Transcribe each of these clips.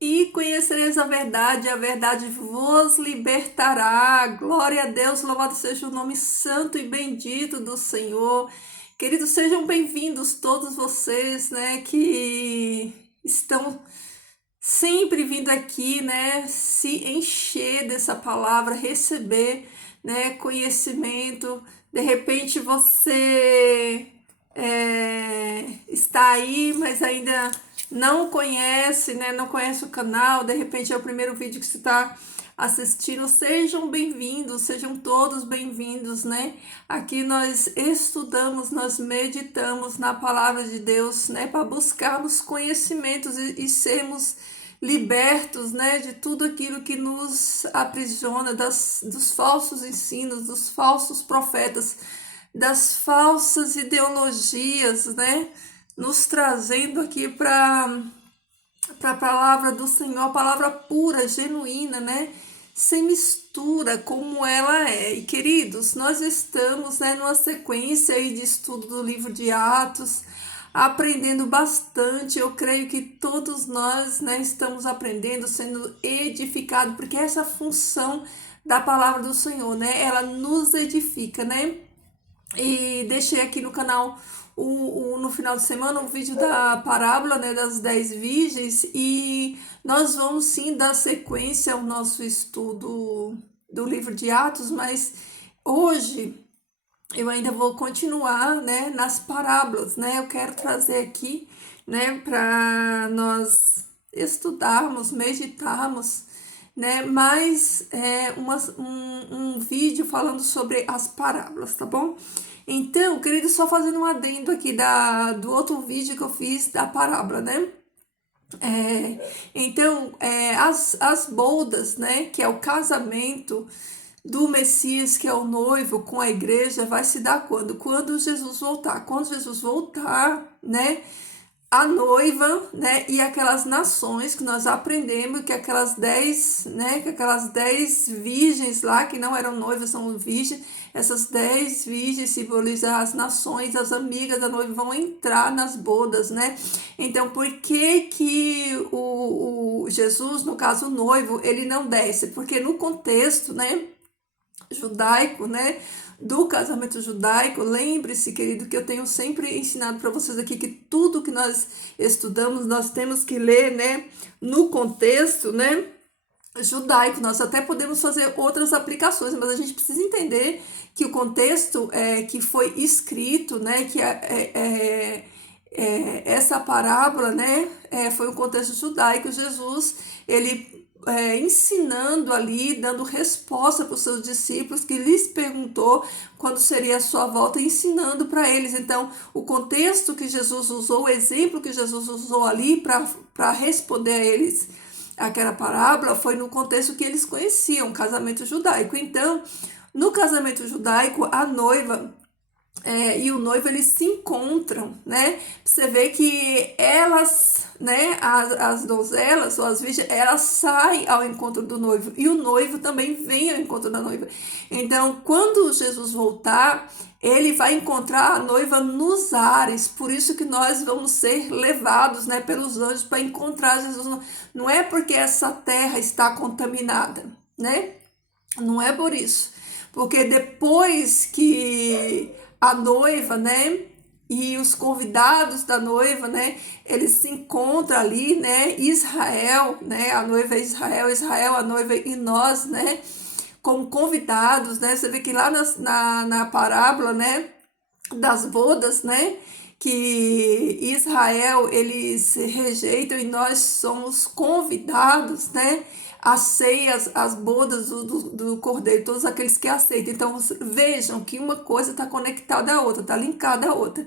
E conhecereis a verdade vos libertará. Glória a Deus, louvado seja o nome santo e bendito do Senhor. Queridos, sejam bem-vindos todos vocês, né, que estão sempre vindo aqui, né, se encher dessa palavra, receber, né, conhecimento. De repente você está aí, mas ainda não conhece, né, não conhece o canal. De repente é o primeiro vídeo que você está assistindo. Sejam bem-vindos, sejam todos bem-vindos, né? Aqui nós estudamos, nós meditamos na palavra de Deus, né, para buscarmos conhecimentos e sermos libertos, né, de tudo aquilo que nos aprisiona, dos falsos ensinos, dos falsos profetas, das falsas ideologias, né, nos trazendo aqui para a palavra do Senhor, a palavra pura, genuína, né, sem mistura, como ela é. E queridos, nós estamos, né, numa sequência aí de estudo do livro de Atos, aprendendo bastante. Eu creio que todos nós, né, estamos aprendendo, sendo edificados, porque essa é a função da palavra do Senhor, né? Ela nos edifica, né? E deixei aqui no canal no final de semana um vídeo da parábola, né, das 10 virgens, e nós vamos sim dar sequência ao nosso estudo do livro de Atos, mas hoje eu ainda vou continuar, né, nas parábolas, né? Eu quero trazer aqui, né, para nós estudarmos, meditarmos, né, mais um vídeo falando sobre as parábolas, tá bom? Então, querido, só fazendo um adendo aqui do outro vídeo que eu fiz da parábola, né? As bodas, né, que é o casamento do Messias, que é o noivo, com a igreja, vai se dar quando? Quando Jesus voltar. Quando Jesus voltar, né, a noiva, né, e aquelas nações que nós aprendemos que aquelas 10, né, que aquelas 10 virgens lá, que não eram noivas, são virgens, essas 10 virgens simbolizam as nações, as amigas da noiva vão entrar nas bodas, né? Então, por que que o Jesus, no caso o noivo, ele não desce? Porque no contexto, né, judaico, né, do casamento judaico, lembre-se, querido, que eu tenho sempre ensinado para vocês aqui que tudo que nós estudamos, nós temos que ler, né, no contexto, né, judaico. Nós até podemos fazer outras aplicações, mas a gente precisa entender que o contexto que foi escrito, né, que essa parábola, né, foi um contexto judaico. Jesus, ele ensinando ali, dando resposta para os seus discípulos, que lhes perguntou quando seria a sua volta, ensinando para eles. Então, o contexto que Jesus usou, o exemplo que Jesus usou ali para responder a eles aquela parábola, foi no contexto que eles conheciam, casamento judaico. Então, no casamento judaico, a noiva e o noivo, eles se encontram, né? Você vê que elas, né, as donzelas ou as virgens, elas saem ao encontro do noivo e o noivo também vem ao encontro da noiva. Então, quando Jesus voltar, ele vai encontrar a noiva nos ares. Por isso que nós vamos ser levados, né, pelos anjos para encontrar Jesus. Não é porque essa terra está contaminada, né? Não é por isso. Porque depois que a noiva, né, e os convidados da noiva, né, eles se encontram ali, né, Israel, né, a noiva é Israel, Israel, a noiva e nós, né, como convidados, né, você vê que lá na parábola, né, das bodas, né, que Israel, eles rejeitam e nós somos convidados, né, a ceias, as bodas do Cordeiro, todos aqueles que aceitam. Então, vejam que uma coisa está conectada à outra, está linkada à outra.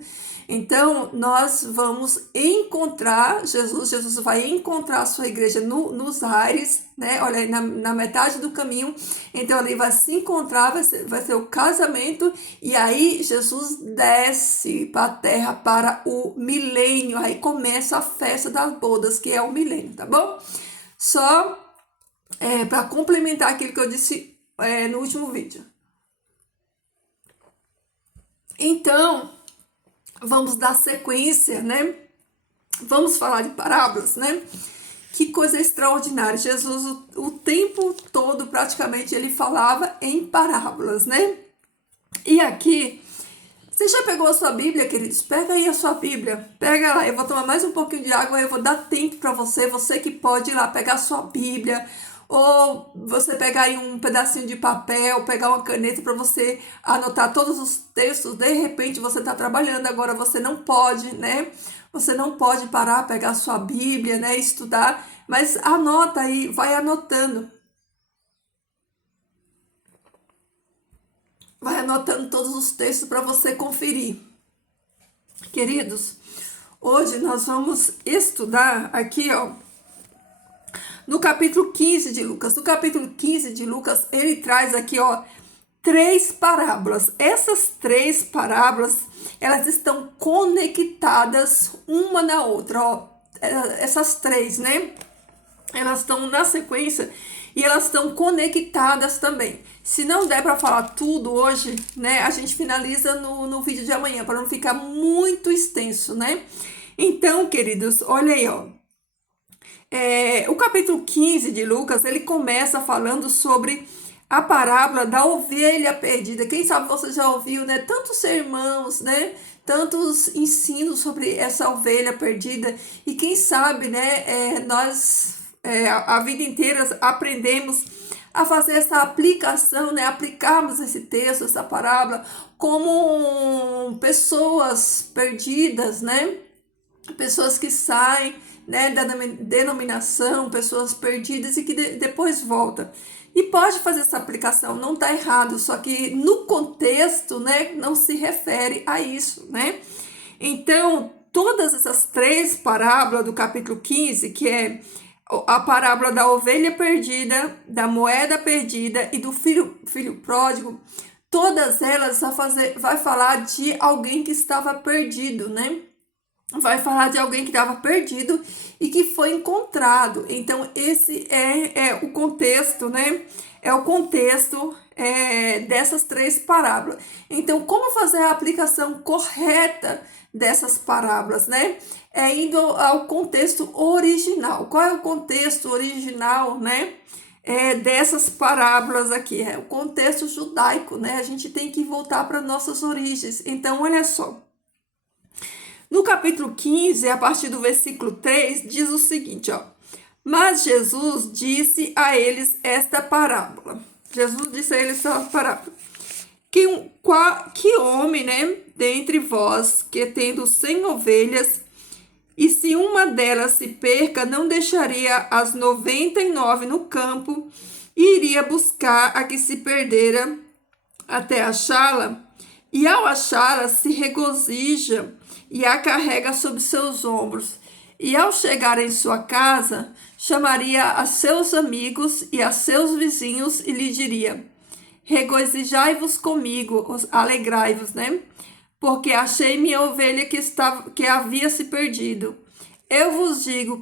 Então, nós vamos encontrar Jesus vai encontrar a sua igreja nos ares, né? Olha aí, na metade do caminho. Então, ali vai se encontrar, vai ser o casamento, e aí Jesus desce para a terra para o milênio. Aí começa a festa das bodas, que é o milênio, tá bom? Só para complementar aquilo que eu disse no último vídeo. Então, vamos dar sequência, né? Vamos falar de parábolas, né? Que coisa extraordinária. Jesus, o tempo todo, praticamente, ele falava em parábolas, né? E aqui, você já pegou a sua Bíblia, queridos? Pega aí a sua Bíblia. Pega lá. Eu vou tomar mais um pouquinho de água. Eu vou dar tempo para você. Você que pode ir lá pegar a sua Bíblia. Ou você pegar aí um pedacinho de papel, pegar uma caneta para você anotar todos os textos. De repente você está trabalhando, agora você não pode, né? Você não pode parar, pegar a sua Bíblia, né? Estudar. Mas anota aí, vai anotando. Vai anotando todos os textos para você conferir. Queridos, hoje nós vamos estudar aqui, ó, no capítulo 15 de Lucas. No capítulo 15 de Lucas, ele traz aqui, ó, 3 parábolas. Essas 3 parábolas, elas estão conectadas uma na outra, ó. Essas 3, né? Elas estão na sequência e elas estão conectadas também. Se não der para falar tudo hoje, né, a gente finaliza no vídeo de amanhã, para não ficar muito extenso, né? Então, queridos, olha aí, ó. O capítulo 15 de Lucas, ele começa falando sobre a parábola da ovelha perdida. Quem sabe você já ouviu, né? Tantos sermãos, né? Tantos ensinos sobre essa ovelha perdida. E quem sabe, né? Nós, a vida inteira, aprendemos a fazer essa aplicação, né? Aplicarmos esse texto, essa parábola, como pessoas perdidas, né? Pessoas que saem, né, da denominação, pessoas perdidas e que depois voltam. E pode fazer essa aplicação, não está errado, só que no contexto, né, não se refere a isso, né? Então, todas essas 3 parábolas do capítulo 15, que é a parábola da ovelha perdida, da moeda perdida e do filho pródigo, todas elas vai falar de alguém que estava perdido, né? Vai falar de alguém que estava perdido e que foi encontrado. Então, esse é o contexto, né? É o contexto dessas 3 parábolas. Então, como fazer a aplicação correta dessas parábolas, né? Indo ao contexto original. Qual é o contexto original, né? Dessas parábolas aqui? É o contexto judaico, né? A gente tem que voltar para nossas origens. Então, olha só. No capítulo 15, a partir do versículo 3, diz o seguinte, ó. Mas Jesus disse a eles esta parábola. Jesus disse a eles esta parábola. Que homem, né, dentre vós, que tendo 100 ovelhas, e se uma delas se perca, não deixaria as 99 no campo, e iria buscar a que se perdera até achá-la, e ao achá-la se regozija e a carrega sobre seus ombros. E ao chegar em sua casa, chamaria a seus amigos e a seus vizinhos e lhe diria: regozijai-vos comigo, alegrai-vos, né? Porque achei minha ovelha que havia se perdido. Eu vos digo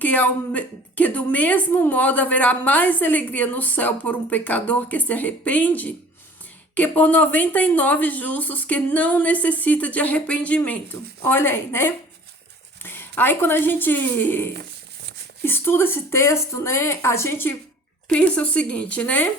que do mesmo modo haverá mais alegria no céu por um pecador que se arrepende que por 99 justos que não necessita de arrependimento. Olha aí, né? Aí quando a gente estuda esse texto, né, a gente pensa o seguinte, né?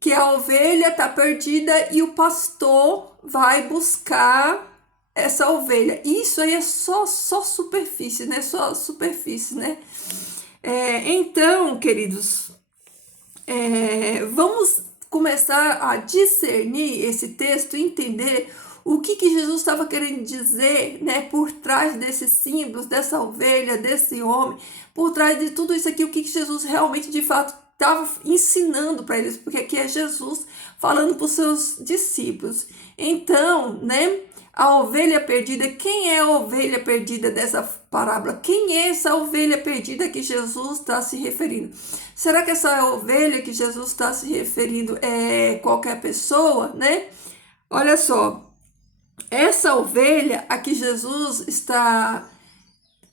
Que a ovelha está perdida e o pastor vai buscar essa ovelha. Isso aí é só superfície, né? Só superfície, né? Então, queridos, vamos começar a discernir esse texto e entender o que Jesus estava querendo dizer, né, por trás desses símbolos, dessa ovelha, desse homem, por trás de tudo isso aqui, o que Jesus realmente, de fato, estava ensinando para eles, porque aqui é Jesus falando para os seus discípulos. Então, né, a ovelha perdida, quem é a ovelha perdida dessa parábola? Quem é essa ovelha perdida que Jesus está se referindo? Será que essa ovelha que Jesus está se referindo é qualquer pessoa, né? Olha só, essa ovelha a que Jesus está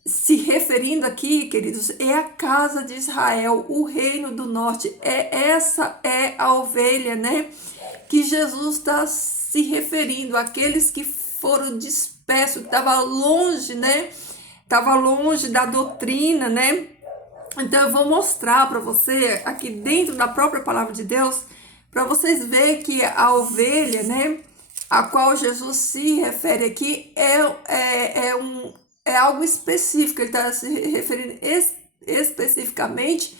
se referindo aqui, queridos, é a casa de Israel, o reino do norte. Essa é a ovelha, né? Que Jesus está se referindo, aqueles que foram dispersos, que estavam longe, né? estava longe da doutrina, né? Então eu vou mostrar para você aqui dentro da própria palavra de Deus, para vocês verem que a ovelha, né, a qual Jesus se refere aqui é algo específico. Ele está se referindo especificamente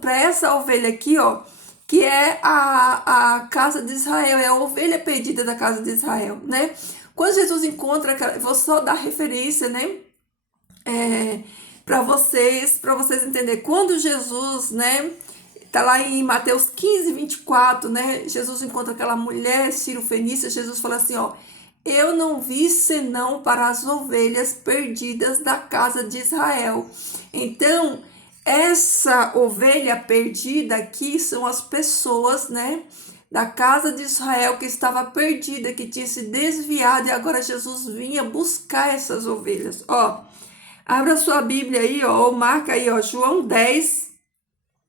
para essa ovelha aqui, ó, que é a casa de Israel, é a ovelha perdida da casa de Israel, né? Quando Jesus encontra, vou só dar referência, né? Para vocês entenderem. Quando Jesus, né? Tá lá em Mateus 15, 24, né? Jesus encontra aquela mulher Ciro-fenícia. Jesus fala assim, ó: eu não vi senão para as ovelhas perdidas da casa de Israel. Então, essa ovelha perdida aqui são as pessoas, né, da casa de Israel que estava perdida, que tinha se desviado, e agora Jesus vinha buscar essas ovelhas. Ó, abra sua Bíblia aí, ó, ou marca aí, ó, João 10,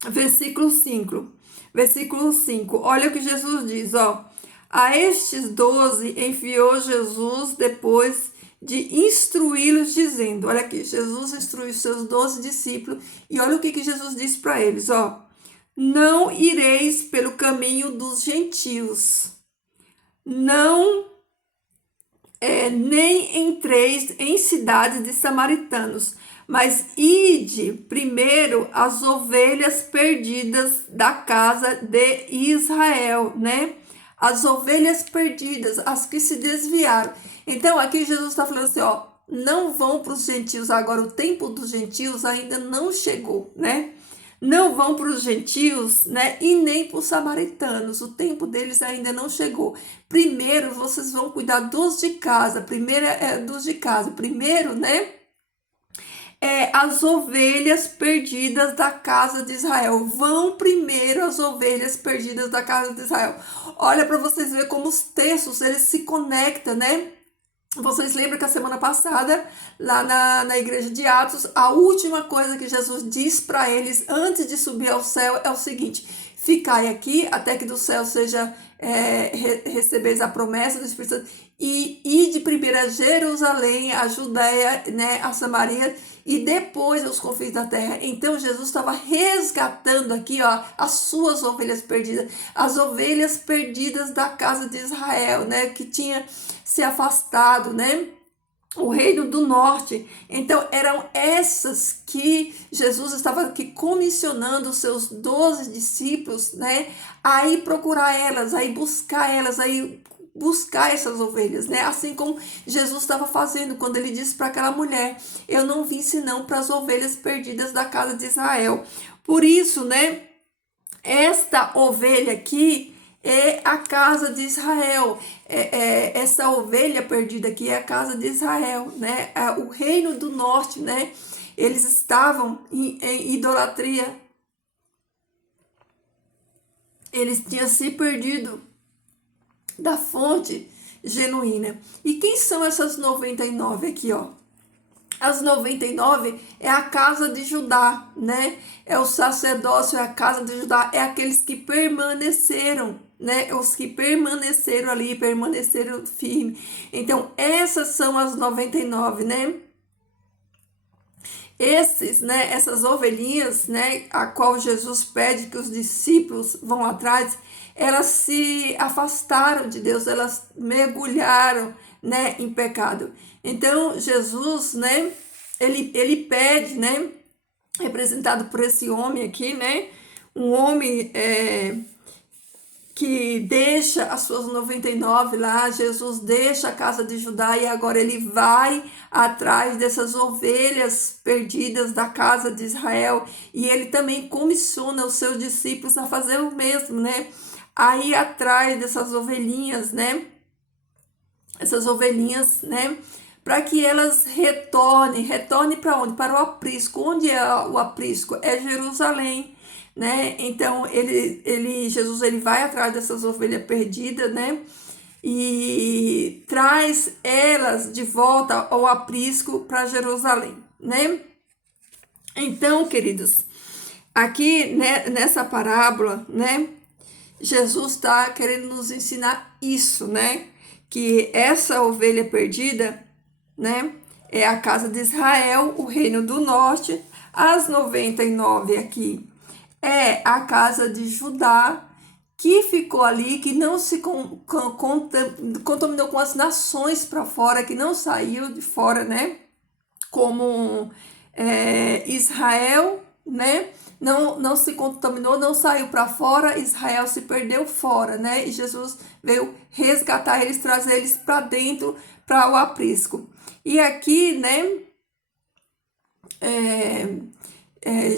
versículo 5. Versículo 5. Olha o que Jesus diz, ó: a estes 12 enviou Jesus depois de instruí-los, dizendo, olha aqui, Jesus instruiu seus 12 discípulos, e olha o que Jesus disse para eles, ó: não ireis pelo caminho dos gentios, não nem entreis em cidades de samaritanos, mas ide primeiro as ovelhas perdidas da casa de Israel, né? As ovelhas perdidas, as que se desviaram. Então aqui Jesus está falando assim, ó: não vão para os gentios agora, o tempo dos gentios ainda não chegou, né? Não vão para os gentios, né? E nem para os samaritanos, o tempo deles ainda não chegou. Primeiro vocês vão cuidar dos de casa, primeiro dos de casa, primeiro, né? As ovelhas perdidas da casa de Israel. Vão primeiro as ovelhas perdidas da casa de Israel. Olha para vocês verem como os textos eles se conectam, né? Vocês lembram que a semana passada, lá na igreja de Atos, a última coisa que Jesus diz para eles antes de subir ao céu é o seguinte: ficai aqui até que do céu seja recebeis a promessa do Espírito Santo, e ide primeiro a Jerusalém, a Judéia, né, a Samaria, e depois aos confins da terra. Então Jesus estava resgatando aqui, ó, as suas ovelhas perdidas, as ovelhas perdidas da casa de Israel, né, que tinha se afastado, né, o reino do norte. Então eram essas que Jesus estava aqui comissionando os seus 12 discípulos, né, a ir procurar elas, a ir buscar elas, a ir buscar essas ovelhas, né? Assim como Jesus estava fazendo quando ele disse para aquela mulher: eu não vim senão para as ovelhas perdidas da casa de Israel. Por isso, né, esta ovelha aqui é a casa de Israel. Essa ovelha perdida aqui é a casa de Israel, né? O reino do norte, né? Eles estavam em idolatria. Eles tinham se perdido da fonte genuína. E quem são essas 99 aqui, ó? As 99 é a casa de Judá, né? É o sacerdócio, é a casa de Judá, é aqueles que permaneceram, né? Os que permaneceram ali, permaneceram firmes. Então, essas são as 99, né? Essas ovelhinhas, né, a qual Jesus pede que os discípulos vão atrás, elas se afastaram de Deus, elas mergulharam, né, em pecado. Então Jesus, né, ele pede, né, representado por esse homem aqui, né, um homem que deixa as suas 99 lá. Jesus deixa a casa de Judá e agora ele vai atrás dessas ovelhas perdidas da casa de Israel, e ele também comissiona os seus discípulos a fazer o mesmo, né? A ir atrás dessas ovelhinhas, né? Essas ovelhinhas, né? Para que elas retornem para onde? Para o aprisco. Onde é o aprisco? É Jerusalém, né? Então Jesus ele vai atrás dessas ovelhas perdidas, né? E traz elas de volta ao aprisco para Jerusalém, né? Então, queridos, aqui, né, nessa parábola, né, Jesus está querendo nos ensinar isso, né? Que essa ovelha perdida, né, é a casa de Israel, o reino do norte. As 99 aqui é a casa de Judá, que ficou ali, que não se contaminou com as nações para fora, que não saiu de fora, né? Como Israel, né? Não se contaminou, não saiu para fora, Israel se perdeu fora, né? E Jesus veio resgatar eles, trazer eles para dentro, para o aprisco. E aqui, né?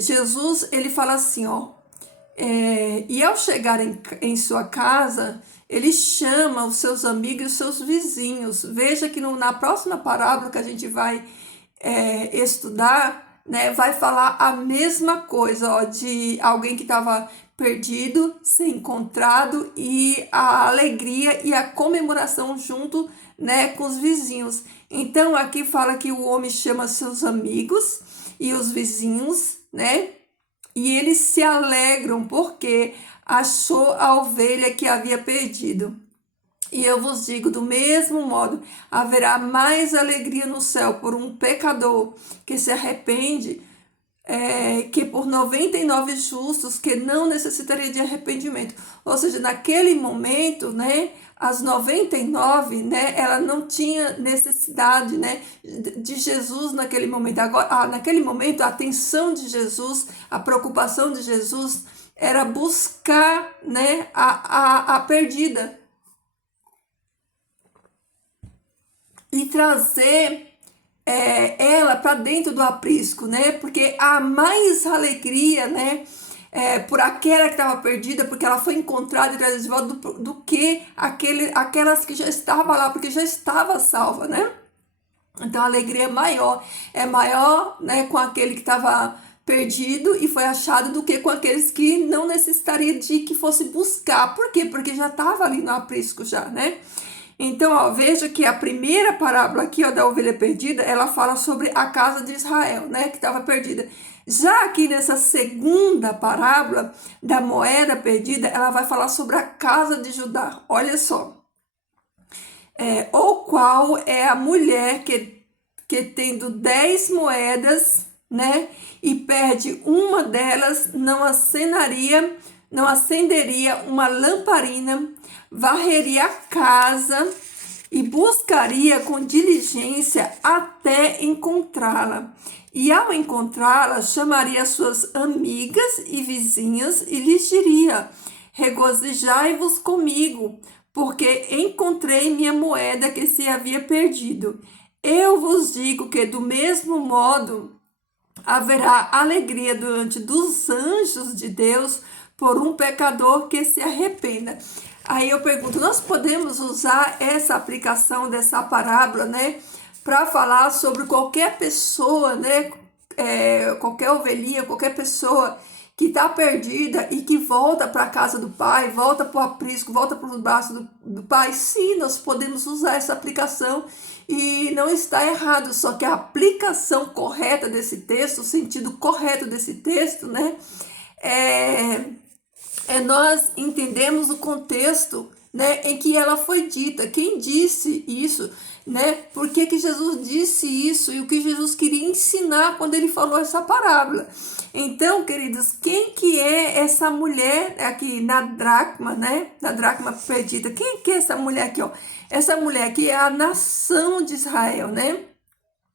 Jesus, ele fala assim, ó. E ao chegar em sua casa, ele chama os seus amigos e os seus vizinhos. Veja que na próxima parábola que a gente vai estudar, né, vai falar a mesma coisa, ó, de alguém que estava perdido, ser encontrado, e a alegria e a comemoração junto, né, com os vizinhos. Então aqui fala que o homem chama seus amigos e os vizinhos, né? E eles se alegram porque achou a ovelha que havia perdido. E eu vos digo, do mesmo modo, haverá mais alegria no céu por um pecador que se arrepende, que por 99 justos que não necessitaria de arrependimento. Ou seja, naquele momento, né, as 99, né, ela não tinha necessidade, né, de Jesus naquele momento. Agora, naquele momento, a atenção de Jesus, a preocupação de Jesus era buscar, né, a perdida e trazer ela para dentro do aprisco, né? Porque há mais alegria, né? Por aquela que estava perdida, porque ela foi encontrada e trazida de volta, do que aquelas que já estavam lá, porque já estava salva, né? Então a alegria é maior, né, com aquele que estava perdido e foi achado, do que com aqueles que não necessitaria de que fosse buscar. Por quê? Porque já estava ali no aprisco já, né? Então, ó, veja que a primeira parábola aqui, ó, da ovelha perdida, ela fala sobre a casa de Israel, né, que estava perdida. Já aqui nessa segunda parábola da moeda perdida, ela vai falar sobre a casa de Judá. Olha só. O qual é a mulher que tendo 10 moedas, né, e perde uma delas, não acenderia uma lamparina, varreria a casa e buscaria com diligência até encontrá-la. E ao encontrá-la, chamaria suas amigas e vizinhas e lhes diria: regozijai-vos comigo, porque encontrei minha moeda que se havia perdido. Eu vos digo que, do mesmo modo, haverá alegria diante dos anjos de Deus por um pecador que se arrependa. Aí eu pergunto, nós podemos usar essa aplicação dessa parábola, né, para falar sobre qualquer pessoa, né, qualquer ovelhinha, qualquer pessoa que está perdida e que volta para a casa do pai, volta para o aprisco, volta para os braços do pai? Sim, nós podemos usar essa aplicação e não está errado, só que a aplicação correta desse texto, o sentido correto desse texto, né, nós entendemos o contexto, né, em que ela foi dita, quem disse isso, né, por que Jesus disse isso e o que Jesus queria ensinar quando ele falou essa parábola. Então, queridos, quem que é essa mulher aqui na dracma, né, na dracma perdida? Quem que é essa mulher aqui, ó? Essa mulher aqui é a nação de Israel, né?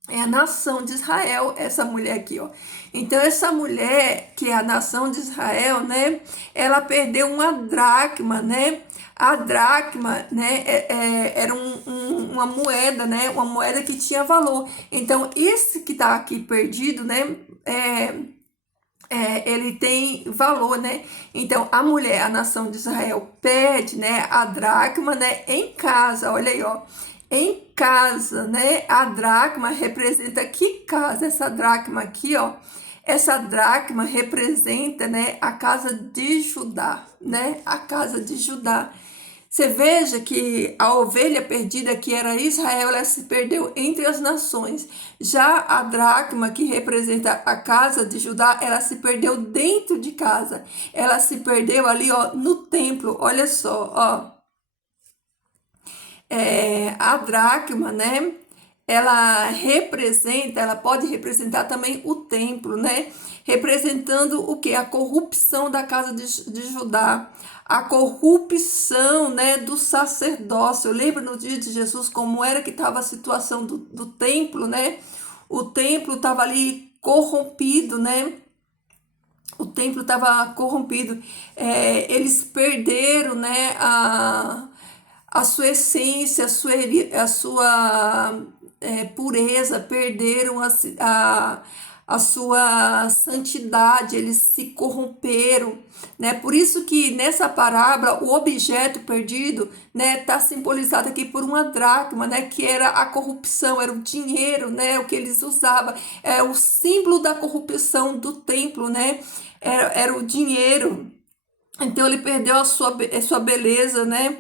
É a nação de Israel, essa mulher aqui, ó. Então, essa mulher, que é a nação de Israel, né? Ela perdeu uma dracma, né? A dracma, né? Era uma moeda, né? Uma moeda que tinha valor. Então, esse que tá aqui perdido, né? Ele tem valor, né? Então, a mulher, a nação de Israel, perde, né, a dracma, né, em casa. Olha aí, ó. Em casa, né? A dracma representa que casa? Essa dracma aqui, ó. Essa dracma representa, né, a casa de Judá, né? A casa de Judá. Você veja que a ovelha perdida, que era Israel, ela se perdeu entre as nações. Já a dracma, que representa a casa de Judá, ela se perdeu dentro de casa. Ela se perdeu ali, ó, no templo. Olha só, ó. A dracma, né? ela pode representar também o templo, né? Representando o que? A corrupção da casa de Judá, a corrupção, né, do sacerdócio. Lembra no dia de Jesus como era que estava a situação do templo, né? O templo estava ali corrompido, né? O templo estava corrompido. Eles perderam, né, a sua essência, a sua pureza, perderam a sua santidade, eles se corromperam, né? Por isso que nessa parábola o objeto perdido, né, está simbolizado aqui por uma dracma, né, que era a corrupção, era o dinheiro, né, o que eles usavam, é o símbolo da corrupção do templo, né? Era o dinheiro. Então ele perdeu a sua beleza, né?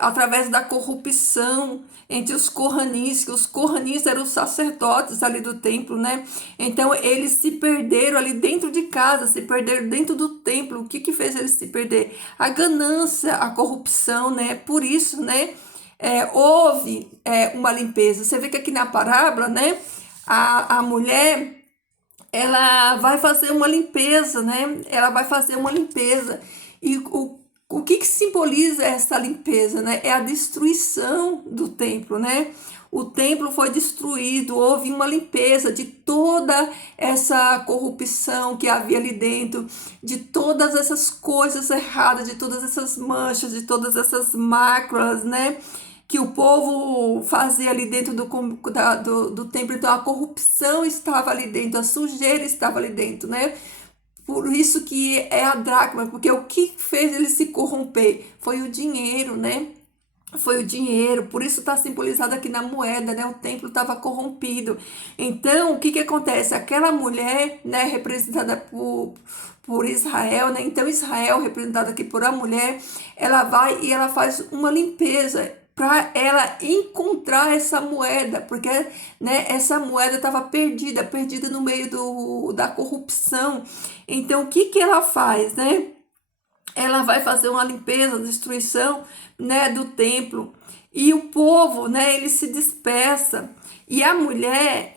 Através da corrupção entre os Corranis, que os Corranis eram os sacerdotes ali do templo, né? Então eles se perderam ali dentro de casa, se perderam dentro do templo. O que que fez eles se perder? A ganância, a corrupção, né? Por isso, né? Houve uma limpeza. Você vê que aqui na parábola, né? A mulher, ela vai fazer uma limpeza, né? Ela vai fazer uma limpeza. E o que simboliza essa limpeza, né? É a destruição do templo, né? O templo foi destruído, houve uma limpeza de toda essa corrupção que havia ali dentro, de todas essas coisas erradas, de todas essas manchas, de todas essas máculas, né? Que o povo fazia ali dentro do templo. Então a corrupção estava ali dentro, a sujeira estava ali dentro, né? Por isso que é a dracma, porque o que fez ele se corromper foi o dinheiro, né? Foi o dinheiro, por isso está simbolizado aqui na moeda, né? O templo estava corrompido. Então, o que que acontece? Aquela mulher, né, representada por Israel, né? Então, Israel, representado aqui por a mulher, ela vai e ela faz uma limpeza para ela encontrar essa moeda, porque, né, essa moeda estava perdida no meio da corrupção. Então, o que que ela faz, né? Ela vai fazer uma limpeza, destruição, né, do templo. E o povo, né, ele se dispersa. E a mulher,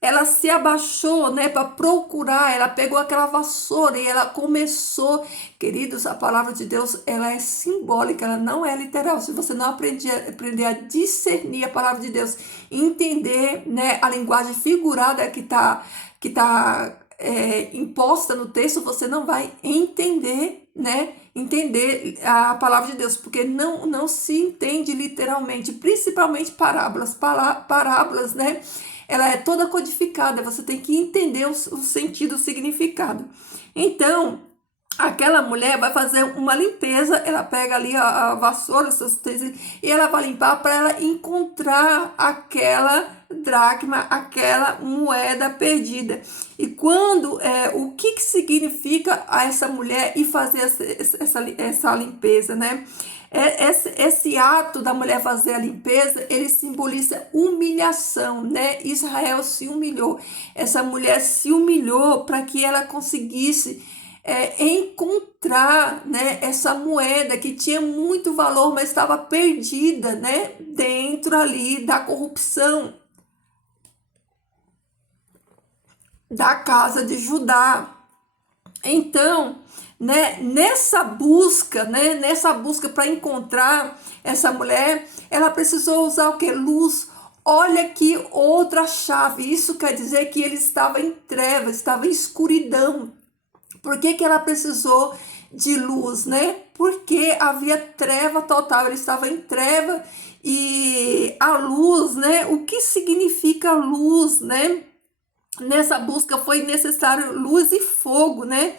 ela se abaixou, né, para procurar. Ela pegou aquela vassoura e ela começou. Queridos, a palavra de Deus, ela é simbólica, ela não é literal. Se você não aprender a discernir a palavra de Deus, entender, né, a linguagem figurada que tá imposta no texto, você não vai entender, né? Entender a palavra de Deus, porque não se entende literalmente, principalmente parábolas. Parábolas, né? Ela é toda codificada, você tem que entender o sentido, o significado. Então, aquela mulher vai fazer uma limpeza, ela pega ali a vassoura, e ela vai limpar para ela encontrar aquela dracma, aquela moeda perdida. E quando, o que significa a essa mulher ir fazer essa limpeza, né? Esse ato da mulher fazer a limpeza, ele simboliza humilhação, né? Israel se humilhou, essa mulher se humilhou para que ela conseguisse encontrar, né, essa moeda que tinha muito valor, mas estava perdida, né, dentro ali da corrupção da casa de Judá. Então, nessa busca para encontrar essa mulher, ela precisou usar o que? Luz. Olha que outra chave. Isso quer dizer que ele estava em trevas, estava em escuridão. Por que que ela precisou de luz, né? Porque havia treva total, ele estava em treva. E a luz, né? O que significa luz, né? Nessa busca foi necessário luz e fogo, né?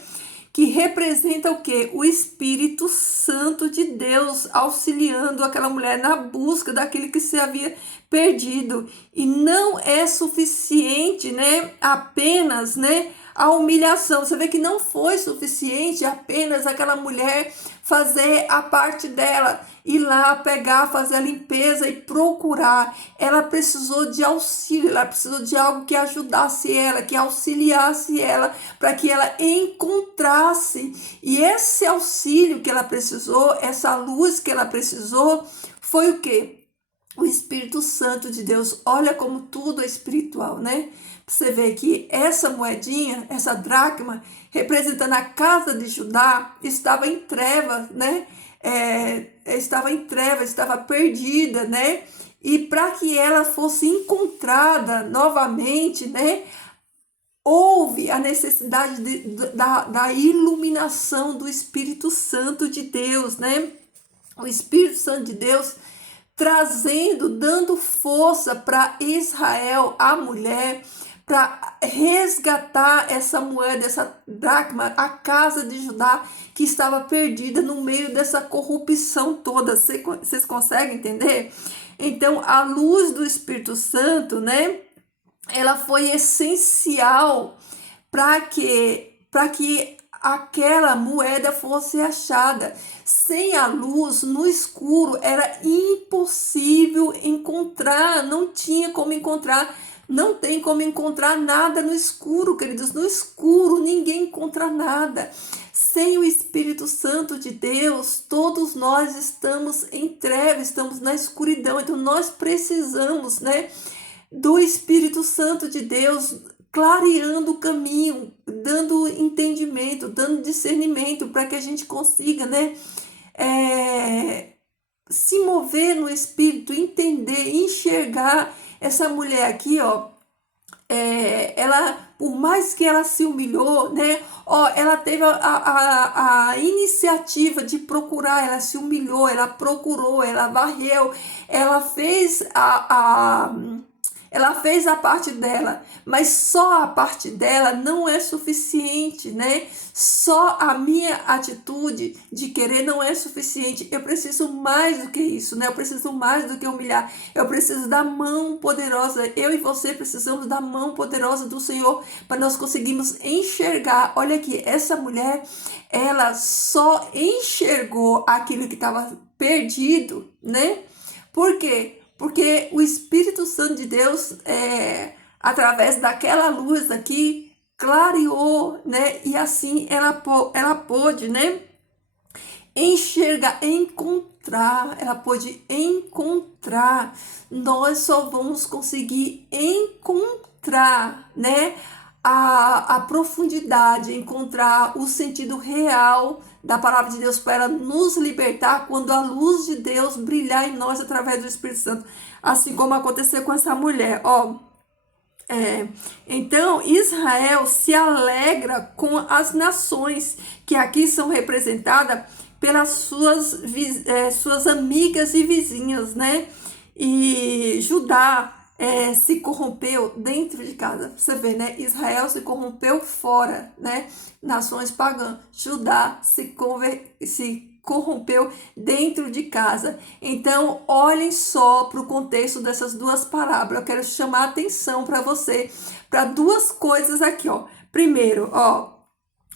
Que representa o quê? O Espírito Santo de Deus auxiliando aquela mulher na busca daquele que se havia perdido. E não é suficiente, né? Apenas, né, a humilhação. Você vê que não foi suficiente apenas aquela mulher fazer a parte dela, ir lá pegar, fazer a limpeza e procurar. Ela precisou de auxílio, ela precisou de algo que ajudasse ela, que auxiliasse ela, para que ela encontrasse. E esse auxílio que ela precisou, essa luz que ela precisou, foi o quê? o Espírito Santo de Deus. Olha como tudo é espiritual, né? Você vê que essa moedinha, essa dracma, representando a casa de Judá, estava em trevas, né? Estava em trevas, estava perdida, né? E para que ela fosse encontrada novamente, né? Houve a necessidade da iluminação do Espírito Santo de Deus, né? O Espírito Santo de Deus trazendo, dando força para Israel, a mulher, para resgatar essa moeda, essa dracma, a casa de Judá, que estava perdida no meio dessa corrupção toda. Vocês conseguem entender? Então, a luz do Espírito Santo, né? Ela foi essencial para que aquela moeda fosse achada. Sem a luz, no escuro, era impossível encontrar, não tinha como encontrar, não tem como encontrar nada no escuro, queridos. No escuro ninguém encontra nada. Sem o Espírito Santo de Deus, todos nós estamos em trevas, estamos na escuridão. Então nós precisamos, né, do Espírito Santo de Deus clareando o caminho, dando entendimento, dando discernimento para que a gente consiga, né, se mover no Espírito, entender, enxergar essa mulher aqui, ó. Ela, por mais que ela se humilhou, né, ó, ela teve a iniciativa de procurar, ela se humilhou, ela procurou, ela varreu, ela fez ela fez a parte dela, mas só a parte dela não é suficiente, né? Só a minha atitude de querer não é suficiente. Eu preciso mais do que isso, né? Eu preciso mais do que humilhar. Eu preciso da mão poderosa. Eu e você precisamos da mão poderosa do Senhor para nós conseguirmos enxergar. Olha aqui, essa mulher, ela só enxergou aquilo que estava perdido, né? Por quê? Porque o Espírito Santo de Deus, através daquela luz aqui, clareou, né? E assim ela pôde, né, enxergar, encontrar. Ela pôde encontrar. Nós só vamos conseguir encontrar, né, a profundidade, encontrar o sentido real da palavra de Deus para nos libertar quando a luz de Deus brilhar em nós através do Espírito Santo, assim como aconteceu com essa mulher, ó. Então Israel se alegra com as nações que aqui são representadas pelas suas amigas e vizinhas, né? E Judá se corrompeu dentro de casa. Você vê, né? Israel se corrompeu fora, né? Nações pagãs. Judá se corrompeu dentro de casa. Então, olhem só para o contexto dessas duas parábolas. Eu quero chamar a atenção para você, para duas coisas aqui, ó. Primeiro, ó,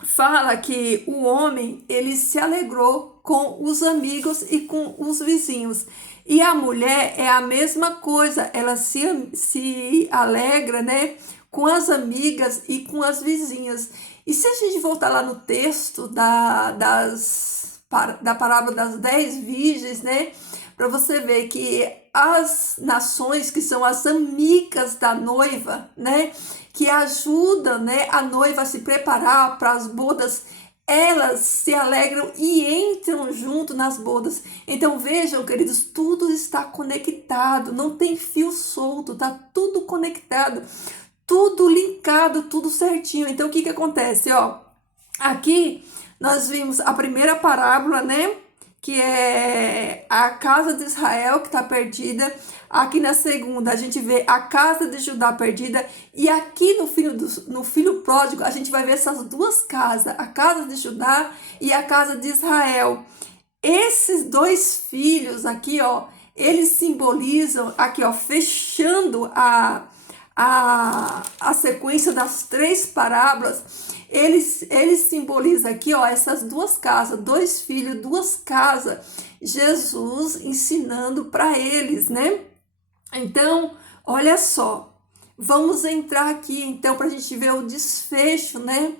fala que o homem, ele se alegrou com os amigos e com os vizinhos. E a mulher é a mesma coisa, ela se alegra, né, com as amigas e com as vizinhas. E se a gente voltar lá no texto da parábola das 10 virgens, né, para você ver que as nações que são as amigas da noiva, né, que ajudam, né, a noiva a se preparar para as bodas, elas se alegram e entram junto nas bodas. Então vejam, queridos, tudo está conectado, não tem fio solto, está tudo conectado, tudo linkado, tudo certinho. Então o que acontece, ó? Aqui nós vimos a primeira parábola, né, que é a casa de Israel que está perdida. Aqui na segunda a gente vê a casa de Judá perdida. E aqui no filho pródigo a gente vai ver essas duas casas, a casa de Judá e a casa de Israel. Esses dois filhos aqui, ó, eles simbolizam, aqui, ó, fechando a sequência das 3 parábolas, eles simbolizam aqui, ó, essas duas casas, 2 filhos, 2 casas, Jesus ensinando para eles, né? Então, olha só, vamos entrar aqui, então, para a gente ver o desfecho, né,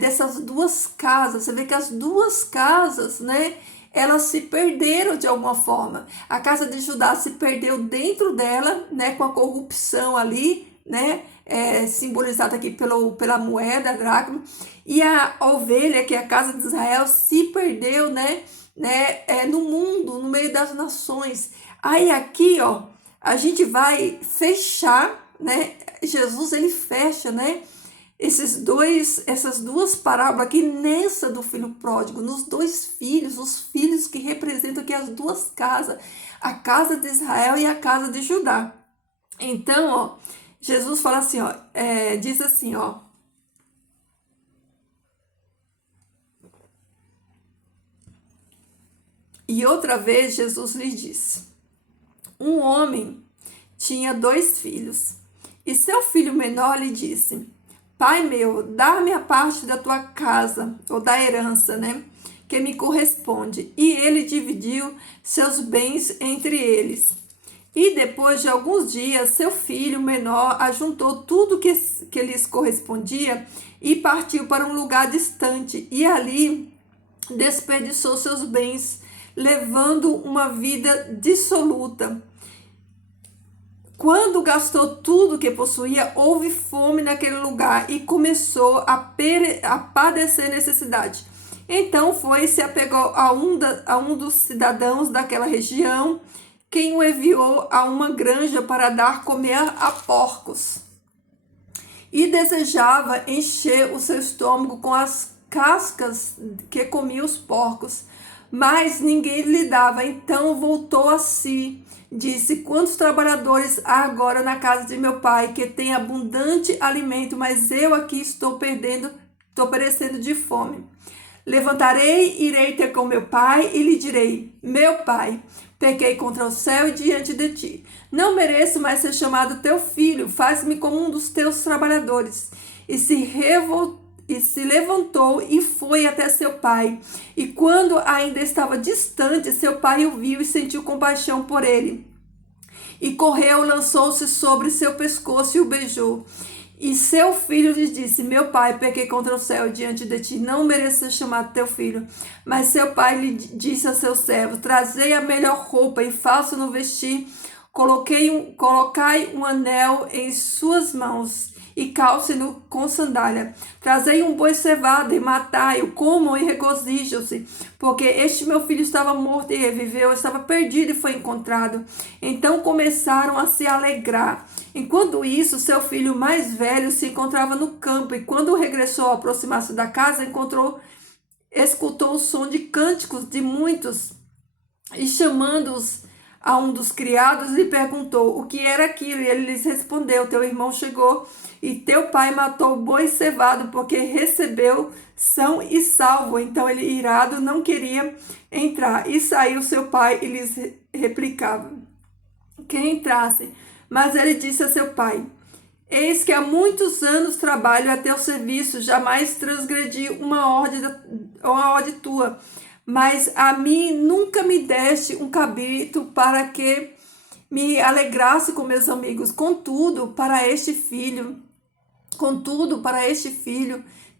dessas duas casas. Você vê que as duas casas, né, elas se perderam de alguma forma. A casa de Judá se perdeu dentro dela, né, com a corrupção ali, né, simbolizada aqui pela moeda, a dracma, e a ovelha, que é a casa de Israel, se perdeu, no mundo, no meio das nações. Aí aqui, ó, a gente vai fechar, né, Jesus, ele fecha, né, essas duas parábolas aqui nessa do filho pródigo, nos dois filhos, os filhos que representam aqui as duas casas, a casa de Israel e a casa de Judá. Então, ó, Jesus fala assim, ó, diz assim, ó, e outra vez Jesus lhe disse: um homem tinha 2 filhos, e seu filho menor lhe disse: Pai meu, dá-me a parte da tua casa, ou da herança, né, que me corresponde. E ele dividiu seus bens entre eles. E depois de alguns dias, seu filho menor ajuntou tudo que lhes correspondia e partiu para um lugar distante. E ali desperdiçou seus bens, levando uma vida dissoluta. Quando gastou tudo que possuía, houve fome naquele lugar e começou a padecer necessidade. Então foi e se apegou a um dos cidadãos daquela região, quem o enviou a uma granja para dar comer a porcos. E desejava encher o seu estômago com as cascas que comiam os porcos, mas ninguém lhe dava. Então voltou a si, disse: quantos trabalhadores há agora na casa de meu pai, que tem abundante alimento, mas eu aqui estou perecendo de fome. Levantarei, irei ter com meu pai e lhe direi: meu pai, pequei contra o céu e diante de ti. Não mereço mais ser chamado teu filho, faz-me como um dos teus trabalhadores. E se levantou e foi até seu pai. E quando ainda estava distante, seu pai o viu e sentiu compaixão por ele. E correu, lançou-se sobre seu pescoço e o beijou. E seu filho lhe disse: meu pai, pequei contra o céu diante de ti, não mereço ser chamado teu filho. Mas seu pai lhe disse a seu servo: trazei a melhor roupa e façam-no vestir. Colocai um anel em suas mãos e calce-no com sandália. Trazei um boi cevado e matai-o, comam e regozijam-se, porque este meu filho estava morto e reviveu, estava perdido e foi encontrado. Então começaram a se alegrar. Enquanto isso, seu filho mais velho se encontrava no campo, e quando regressou a aproximar-se da casa, escutou o som de cânticos de muitos, e chamando-os a um dos criados, lhe perguntou o que era aquilo, e ele lhes respondeu: teu irmão chegou e teu pai matou o boi cevado, porque recebeu são e salvo. Então ele, irado, não queria entrar, e saiu seu pai e lhes replicava que entrasse. Mas ele disse a seu pai: eis que há muitos anos trabalho a teu serviço, jamais transgredi uma ordem tua, mas a mim nunca me deste um cabrito para que me alegrasse com meus amigos. Contudo, para este filho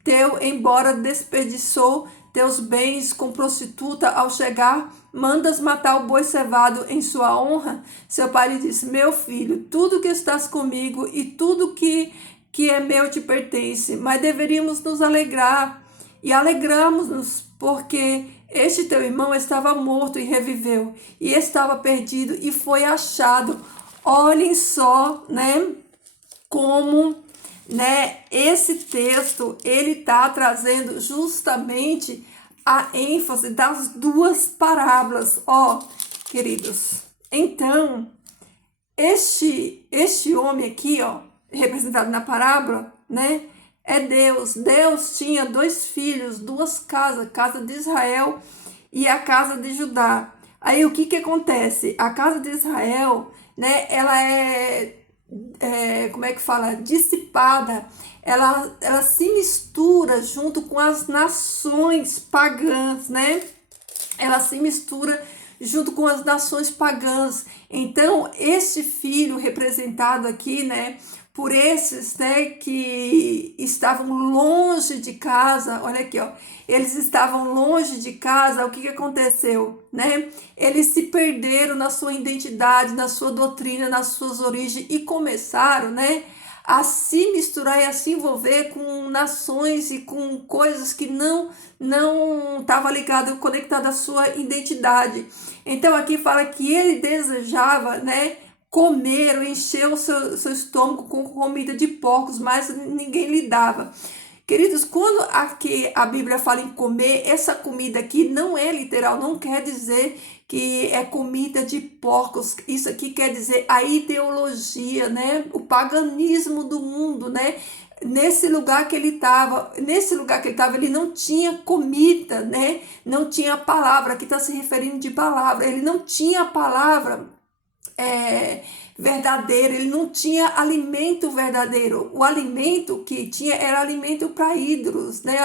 teu, embora desperdiçou teus bens com prostituta, ao chegar, mandas matar o boi cevado em sua honra? Seu pai lhe disse: meu filho, tudo que estás comigo e tudo que é meu te pertence, mas deveríamos nos alegrar, e alegramos-nos, porque este teu irmão estava morto e reviveu, e estava perdido e foi achado. Olhem só, como, esse texto, ele está trazendo justamente a ênfase das duas parábolas, queridos. Então, este homem aqui, representado na parábola, é Deus. Deus tinha 2 filhos, 2 casas, a casa de Israel e a casa de Judá. Aí o que acontece? A casa de Israel, ela como é que fala? Dissipada. Ela se mistura junto com as nações pagãs, Ela se mistura junto com as nações pagãs. Então, este filho representado aqui, por esses, né, que estavam longe de casa. Olha aqui, ó, eles estavam longe de casa. O que que aconteceu, né? Eles se perderam na sua identidade, na sua doutrina, nas suas origens e começaram, né, a se misturar e a se envolver com nações e com coisas que não estava ligado, conectado à sua identidade. Então aqui fala que ele desejava, né, comer ou encher o seu estômago com comida de porcos, mas ninguém lhe dava. Queridos, quando aqui a Bíblia fala em comer, essa comida aqui não é literal, não quer dizer que é comida de porcos. Isso aqui quer dizer a ideologia, né? O paganismo do mundo, né? Nesse lugar que ele estava, ele não tinha comida, né? Não tinha palavra, aqui está se referindo de palavra, ele não tinha palavra verdadeiro, ele não tinha alimento verdadeiro. O alimento que tinha era alimento para ídolos, né?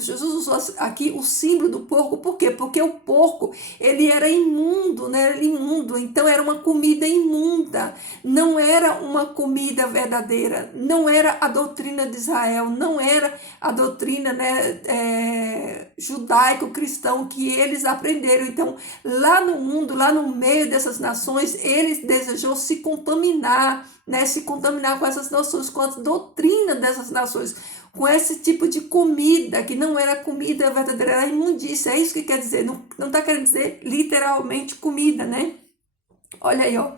Jesus usou aqui o símbolo do porco. Por quê? Porque o porco, ele era imundo, né? Era imundo, então era uma comida imunda, não era uma comida verdadeira, não era a doutrina de Israel, não era a doutrina, né, judaico-cristão que eles aprenderam. Então, lá no mundo, lá no meio dessas nações, eles desejou se contaminar, né, se contaminar com essas nações, com a doutrina dessas nações, com esse tipo de comida, que não era comida verdadeira, era imundícia. É isso que quer dizer, não está querendo dizer literalmente comida, né? Olha aí, ó.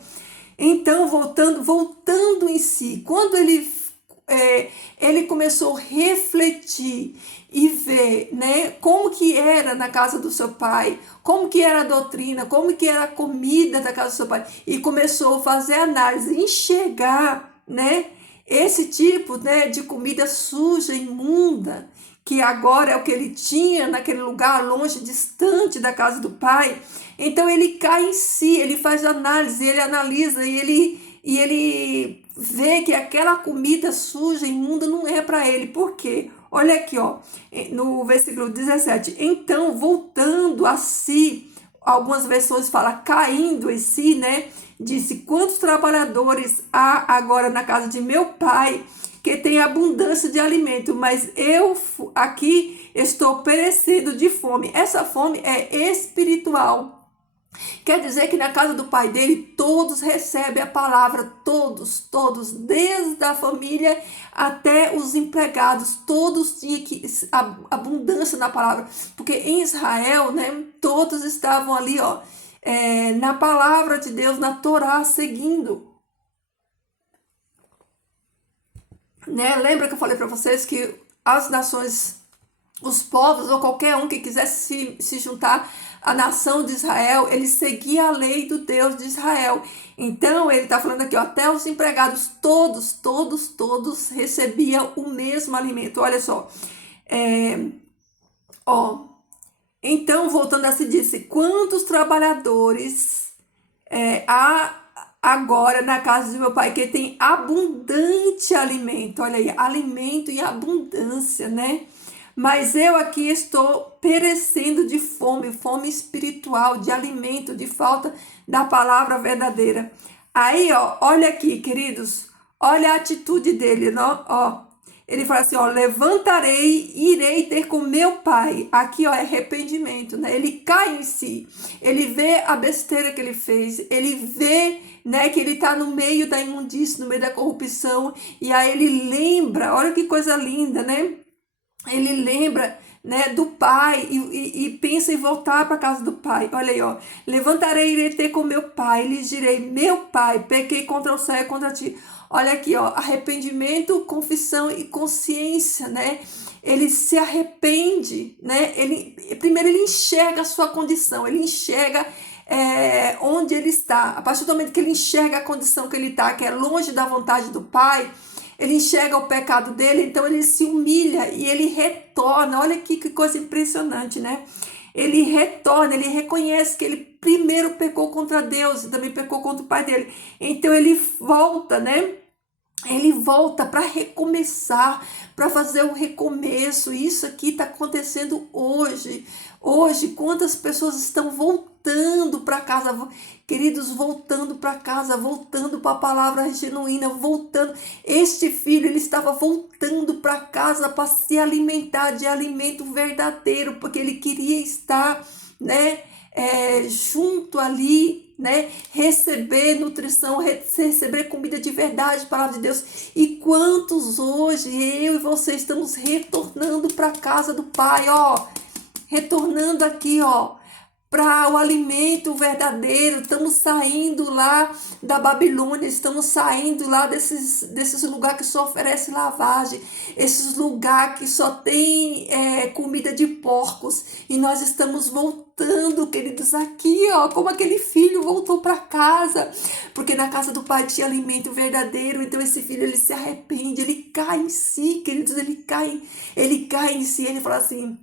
Então, voltando em si, quando ele começou a refletir e ver, né, como que era na casa do seu pai, como que era a doutrina, como que era a comida da casa do seu pai, e começou a fazer análise, enxergar, né, esse tipo, né, de comida suja, imunda, que agora é o que ele tinha naquele lugar longe, distante da casa do pai. Então ele cai em si, ele faz análise, ele analisa e ele vê que aquela comida suja, imunda, não é para ele. Por quê? Olha aqui, ó, no versículo 17. Então, voltando a si, algumas versões falam caindo em si, né? Disse: quantos trabalhadores há agora na casa de meu pai que tem abundância de alimento, mas eu aqui estou perecendo de fome. Essa fome é espiritual. Quer dizer que na casa do pai dele, todos recebem a palavra, todos, desde a família até os empregados, todos tinham abundância na palavra, porque em Israel, né, todos estavam ali, ó, na palavra de Deus, na Torá, seguindo. Né? Lembra que eu falei para vocês que as nações, os povos ou qualquer um que quisesse se juntar à nação de Israel, ele seguia a lei do Deus de Israel. Então ele está falando aqui, ó, até os empregados, todos recebiam o mesmo alimento. Olha só, então voltando a se disse, quantos trabalhadores há agora na casa de meu pai que tem abundante alimento. Olha aí, alimento em abundância, né? Mas eu aqui estou perecendo de fome, fome espiritual, de alimento, de falta da palavra verdadeira. Aí, ó, olha aqui, queridos, olha a atitude dele, ó. Ele fala assim, ó, levantarei e irei ter com meu pai. Aqui, ó, é arrependimento, né? Ele cai em si, ele vê a besteira que ele fez, ele vê, né, que ele está no meio da imundícia, no meio da corrupção, e aí ele lembra, olha que coisa linda, né? Ele lembra, né, do pai e pensa em voltar para a casa do pai. Olha aí, ó. Levantarei e irei ter com meu pai, lhes direi, meu pai, pequei contra o céu e contra ti. Olha aqui, ó, arrependimento, confissão e consciência, né? Ele se arrepende, né? Primeiro ele enxerga a sua condição, ele enxerga onde ele está. A partir do momento que ele enxerga a condição que ele está, que é longe da vontade do pai, ele enxerga o pecado dele, então ele se humilha e ele retorna. Olha aqui que coisa impressionante, né? Ele retorna, ele reconhece que ele primeiro pecou contra Deus e também pecou contra o pai dele. Então ele volta, né? Ele volta para recomeçar, para fazer um recomeço. Isso aqui está acontecendo hoje. Hoje, quantas pessoas estão voltando voltando para casa, queridos, voltando para casa, voltando para a palavra genuína, voltando. Este filho, ele estava voltando para casa para se alimentar de alimento verdadeiro, porque ele queria estar, né, junto ali, né, receber nutrição, receber comida de verdade, palavra de Deus. E quantos hoje eu e você estamos retornando para a casa do Pai, ó, retornando aqui, ó, para o alimento verdadeiro. Estamos saindo lá da Babilônia, estamos saindo lá desses lugares que só oferece lavagem, esses lugares que só tem comida de porcos, e nós estamos voltando, queridos, aqui, ó, como aquele filho voltou para casa, porque na casa do Pai tinha alimento verdadeiro. Então esse filho, ele se arrepende, ele cai em si, queridos, ele cai em si, ele fala assim,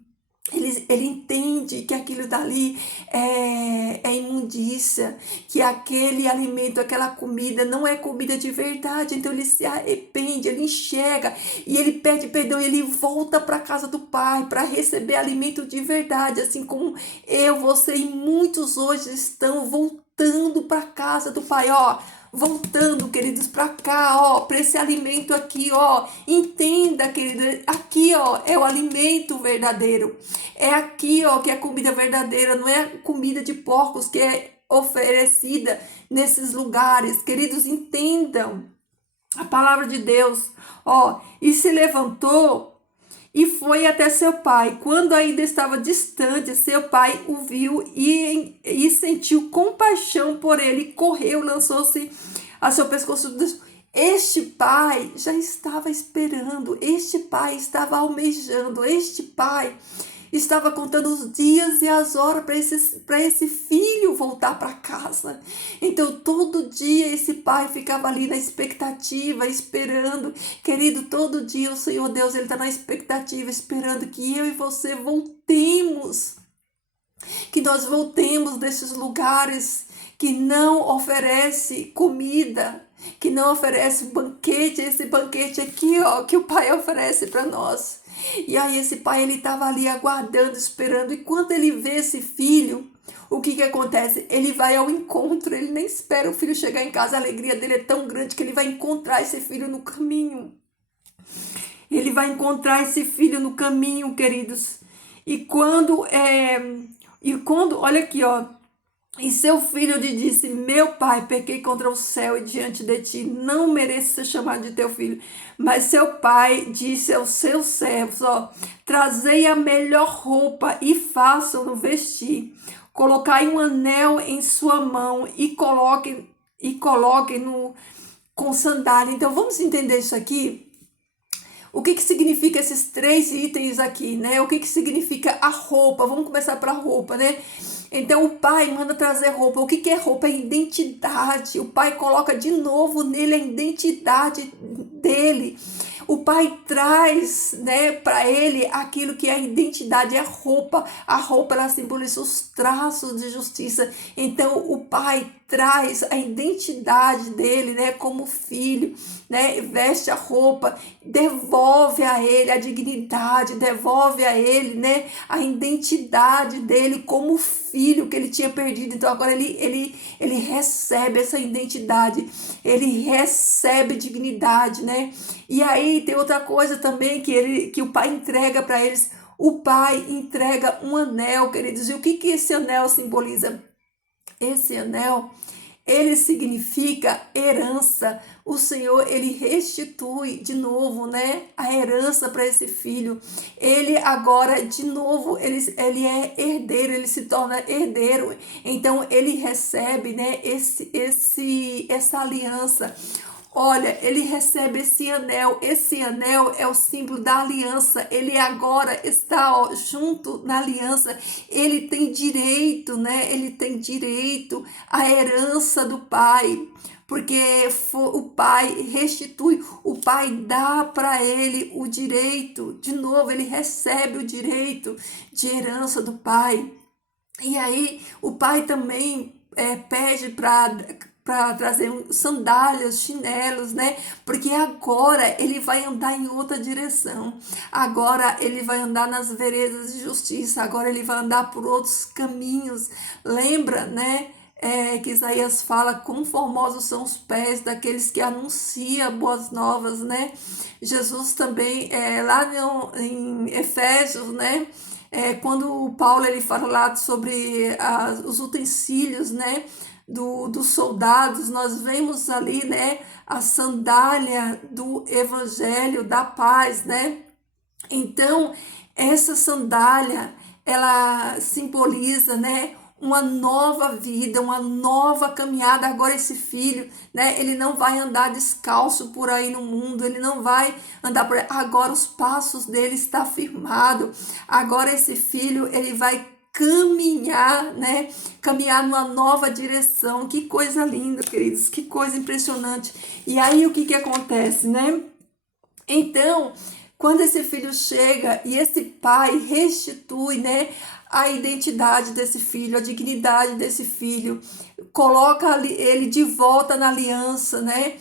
ele entende que aquilo dali é imundícia, que aquele alimento, aquela comida não é comida de verdade. Então ele se arrepende, ele enxerga e ele pede perdão e ele volta para a casa do Pai para receber alimento de verdade, assim como eu, você e muitos hoje estão voltando para a casa do Pai, ó. Voltando, queridos, para cá, ó, para esse alimento aqui, ó. Entenda, querido, aqui, ó, é o alimento verdadeiro. É aqui, ó, que é a comida verdadeira, não é a comida de porcos que é oferecida nesses lugares. Queridos, entendam a palavra de Deus, ó. E se levantou e foi até seu pai. Quando ainda estava distante, seu pai o viu e sentiu compaixão por ele. Correu, lançou-se a seu pescoço. Este pai já estava esperando, este pai estava almejando, este pai estava contando os dias e as horas para esse filho voltar para casa. Então, todo dia esse pai ficava ali na expectativa, esperando. Querido, todo dia o Senhor Deus, ele está na expectativa, esperando que eu e você voltemos. Que nós voltemos desses lugares que não oferece comida, que não oferece banquete, esse banquete aqui, ó, que o Pai oferece para nós. E aí esse pai, ele estava ali aguardando, esperando, e quando ele vê esse filho, o que acontece? Ele vai ao encontro, ele nem espera o filho chegar em casa, a alegria dele é tão grande que ele vai encontrar esse filho no caminho. Ele vai encontrar esse filho no caminho, queridos. E quando, olha aqui, ó, e seu filho lhe disse, meu pai, pequei contra o céu e diante de ti, não mereço ser chamado de teu filho. Mas seu pai disse aos seus servos, ó, trazei a melhor roupa e façam-no vestir. Colocai um anel em sua mão e coloquem-no com sandália. Então vamos entender isso aqui. O que significa esses 3 itens aqui, né? O que significa a roupa? Vamos começar pela roupa, né? Então o pai manda trazer roupa. O que é roupa? É identidade. O pai coloca de novo nele a identidade dele. O pai traz, né, para ele aquilo que é a identidade, é a roupa. A roupa, ela simboliza os traços de justiça. Então o pai traz a identidade dele, né, como filho, né, veste a roupa, devolve a ele a dignidade, devolve a ele, né, a identidade dele como filho que ele tinha perdido. Então agora ele recebe essa identidade, ele recebe dignidade, né? E aí tem outra coisa também que o pai entrega para eles. O pai entrega um anel, queridos. E o que esse anel simboliza? Esse anel, ele significa herança. O Senhor, ele restitui de novo, né, a herança para esse filho. Ele agora, de novo, ele é herdeiro, ele se torna herdeiro. Então, ele recebe, né, essa aliança. Olha, ele recebe esse anel é o símbolo da aliança, ele agora está, ó, junto na aliança, ele tem direito, né, ele tem direito à herança do pai, porque o pai restitui, o pai dá para ele o direito, de novo, ele recebe o direito de herança do pai. E aí o pai também pede para para trazer sandálias, chinelos, né? Porque agora ele vai andar em outra direção. Agora ele vai andar nas veredas de justiça. Agora ele vai andar por outros caminhos. Lembra, né? Que Isaías fala quão formosos são os pés daqueles que anunciam boas novas, né? Jesus também, lá em Efésios, né? Quando Paulo ele fala lá sobre os utensílios, né? Dos soldados, nós vemos ali, né? A sandália do evangelho da paz, né? Então, essa sandália, ela simboliza, né, uma nova vida, uma nova caminhada. Agora esse filho, né, ele não vai andar descalço por aí no mundo, ele não vai andar por aí. Agora os passos dele está firmado. Agora esse filho, ele vai caminhar, né? Caminhar numa nova direção. Que coisa linda, queridos, que coisa impressionante. E aí o que que acontece, né? Então, quando esse filho chega e esse pai restitui, né, a identidade desse filho, a dignidade desse filho, coloca ele de volta na aliança, né,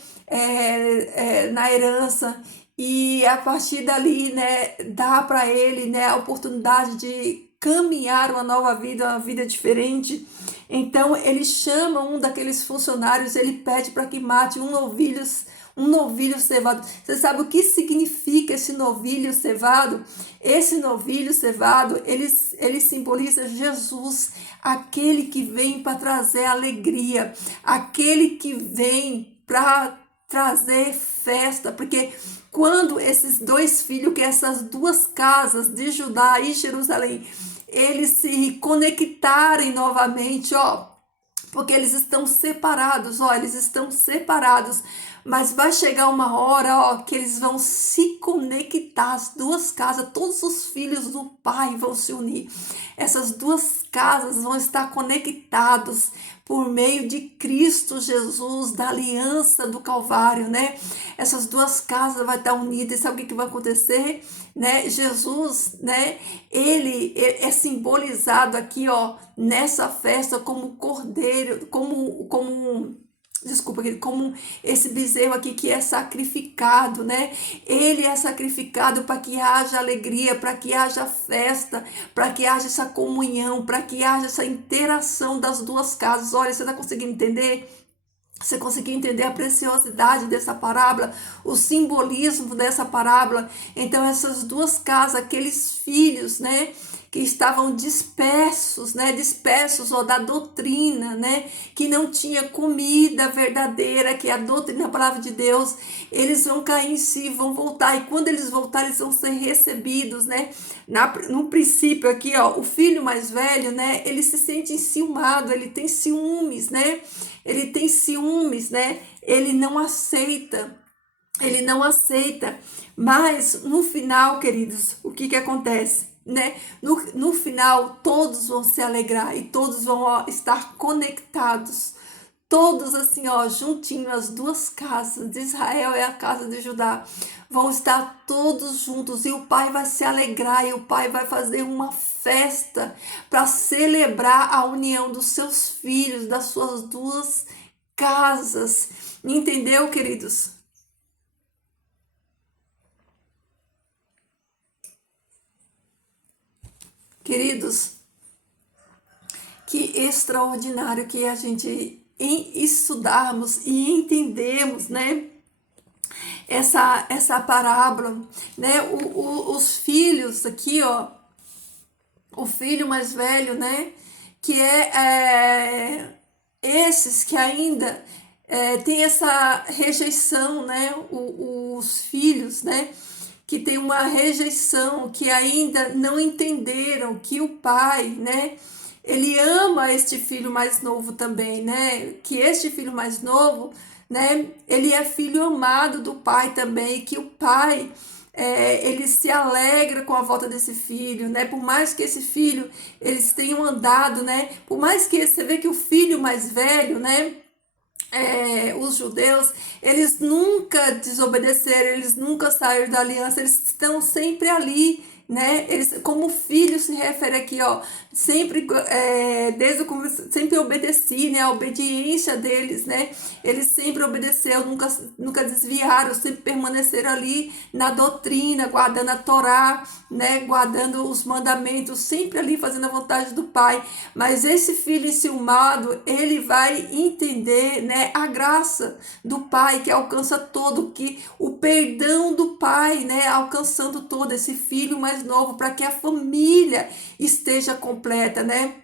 na herança, e a partir dali, né, dá para ele, né, a oportunidade de caminhar uma vida diferente. Então ele chama um daqueles funcionários, ele pede para que mate um novilho cevado. Você sabe o que significa esse novilho cevado? Esse novilho cevado, ele simboliza Jesus, aquele que vem para trazer alegria, aquele que vem para trazer festa, porque quando esses dois filhos, que essas duas casas de Judá e Jerusalém, eles se conectarem novamente, ó, porque eles estão separados, ó, eles estão separados, mas vai chegar uma hora, ó, que eles vão se conectar, as duas casas, todos os filhos do Pai vão se unir. Essas duas casas vão estar conectados por meio de Cristo Jesus, da aliança do Calvário, né? Essas duas casas vão estar unidas. E sabe o que vai acontecer? Né? Jesus, né? Ele é simbolizado aqui, ó, nessa festa como cordeiro, desculpa, como esse bezerro aqui que é sacrificado, né? Ele é sacrificado para que haja alegria, para que haja festa, para que haja essa comunhão, para que haja essa interação das duas casas. Olha, você está conseguindo entender? Você conseguiu entender a preciosidade dessa parábola, o simbolismo dessa parábola? Então, essas duas casas, aqueles filhos, né, que estavam dispersos, né, dispersos, ó, da doutrina, né, que não tinha comida verdadeira, que é a doutrina, a palavra de Deus, eles vão cair em si, vão voltar, e quando eles voltarem, eles vão ser recebidos, né, no princípio aqui, ó, o filho mais velho, né, ele se sente enciumado, ele tem ciúmes, né, ele não aceita, mas no final, queridos, o que que acontece, né? No final, todos vão se alegrar e todos vão, ó, estar conectados, todos assim, ó, juntinho, as duas casas de Israel e a casa de Judá, vão estar todos juntos e o pai vai se alegrar e o pai vai fazer uma festa para celebrar a união dos seus filhos, das suas duas casas. Entendeu, queridos? Queridos, que extraordinário que a gente estudarmos e entendermos, né? Essa parábola, né? Os filhos aqui, ó, o filho mais velho, né? Que esses que ainda tem essa rejeição, né? Os filhos, né? Que tem uma rejeição, que ainda não entenderam que o pai, né? Ele ama este filho mais novo também, né? Que este filho mais novo, né? Ele é filho amado do pai também, que o pai ele se alegra com a volta desse filho, né? Por mais que esse filho eles tenham andado, né? Por mais que você vê que o filho mais velho, né? Os judeus, eles nunca desobedeceram, eles nunca saíram da aliança, eles estão sempre ali né? Eles, como filho se refere aqui, ó, sempre, desde o começo, sempre obedeci, né? A obediência deles, né? Eles sempre obedeceram, nunca desviaram, sempre permaneceram ali na doutrina, guardando a Torá, né? Guardando os mandamentos, sempre ali fazendo a vontade do Pai. Mas esse filho enciumado, ele vai entender, né? A graça do Pai que alcança todo, que o perdão do Pai, né? Alcançando todo esse filho mais novo, para que a família esteja completa, né?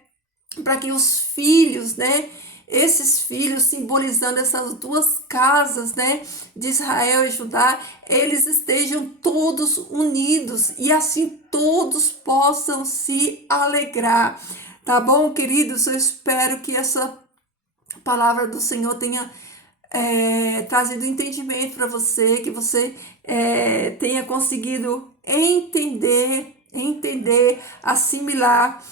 Para que os filhos, né? Esses filhos simbolizando essas duas casas, né, de Israel e Judá, eles estejam todos unidos e assim todos possam se alegrar. Tá bom, queridos? Eu espero que essa palavra do Senhor tenha trazido entendimento para você, que você tenha conseguido entender, assimilar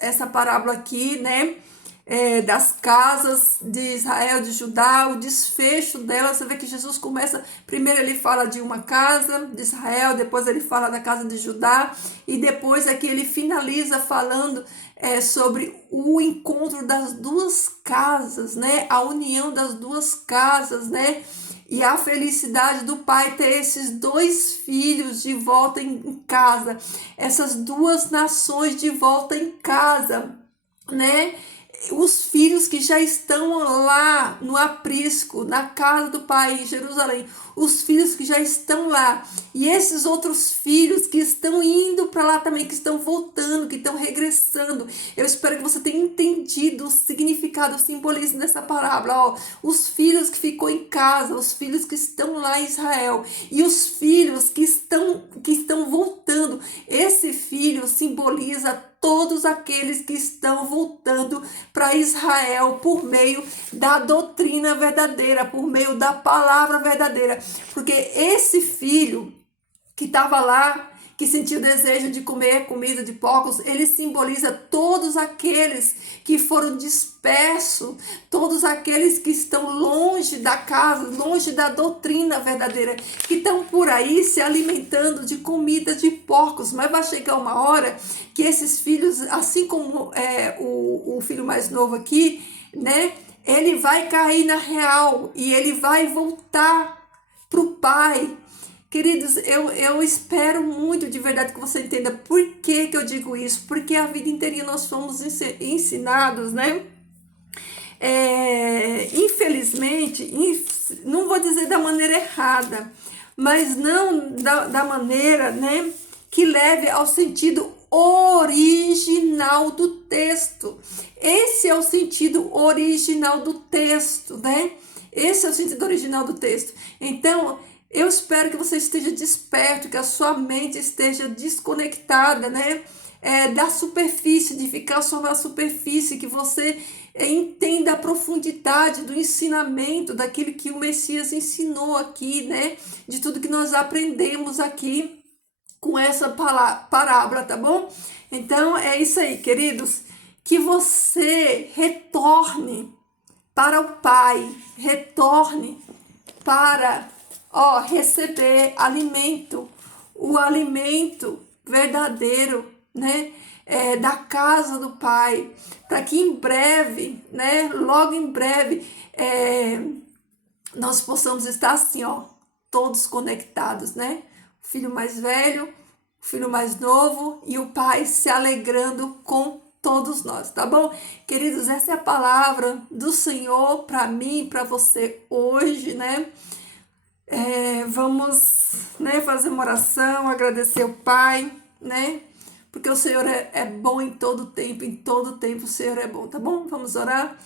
essa parábola aqui, né? Das casas de Israel, de Judá, o desfecho dela. Você vê que Jesus começa, primeiro ele fala de uma casa de Israel, depois ele fala da casa de Judá, e depois aqui ele finaliza falando sobre o encontro das duas casas, né? A união das duas casas, né? E a felicidade do pai ter esses dois filhos de volta em casa, essas duas nações de volta em casa, né? Os filhos que já estão lá no aprisco, na casa do pai em Jerusalém, os filhos que já estão lá, e esses outros filhos que estão indo para lá também, que estão voltando, que estão regressando. Eu espero que você tenha entendido o significado, o simbolismo dessa parábola. Ó, os filhos que ficou em casa, os filhos que estão lá em Israel, e os filhos que estão voltando. Esse filho simboliza todos aqueles que estão voltando para Israel por meio da doutrina verdadeira, por meio da palavra verdadeira. Porque esse filho que estava lá, que sentiu o desejo de comer comida de porcos, ele simboliza todos aqueles que foram dispersos, todos aqueles que estão longe da casa, longe da doutrina verdadeira, que estão por aí se alimentando de comida de porcos. Mas vai chegar uma hora que esses filhos, assim como o filho mais novo aqui, né, ele vai cair na real e ele vai voltar para o pai. Queridos, eu espero muito de verdade que você entenda por que eu digo isso. Porque a vida inteirinha nós fomos ensinados, né? Infelizmente, não vou dizer da maneira errada, mas não da maneira, né, que leve ao sentido original do texto. Esse é o sentido original do texto, né? Esse é o sentido original do texto. Então, eu espero que você esteja desperto, que a sua mente esteja desconectada, né? Da superfície, de ficar só na superfície, que você entenda a profundidade do ensinamento, daquilo que o Messias ensinou aqui, né? De tudo que nós aprendemos aqui com essa parábola, tá bom? Então, é isso aí, queridos. Que você retorne para o Pai, retorne para receber alimento, o alimento verdadeiro, né? Da casa do Pai, para que em breve, né? Logo em breve, nós possamos estar assim, todos conectados, né? O filho mais velho, o filho mais novo e o Pai se alegrando com todos nós, tá bom? Queridos, essa é a palavra do Senhor para mim e para você hoje, né? Vamos, né, fazer uma oração, agradecer o Pai, né? Porque o Senhor é bom em todo tempo o Senhor é bom, tá bom? Vamos orar?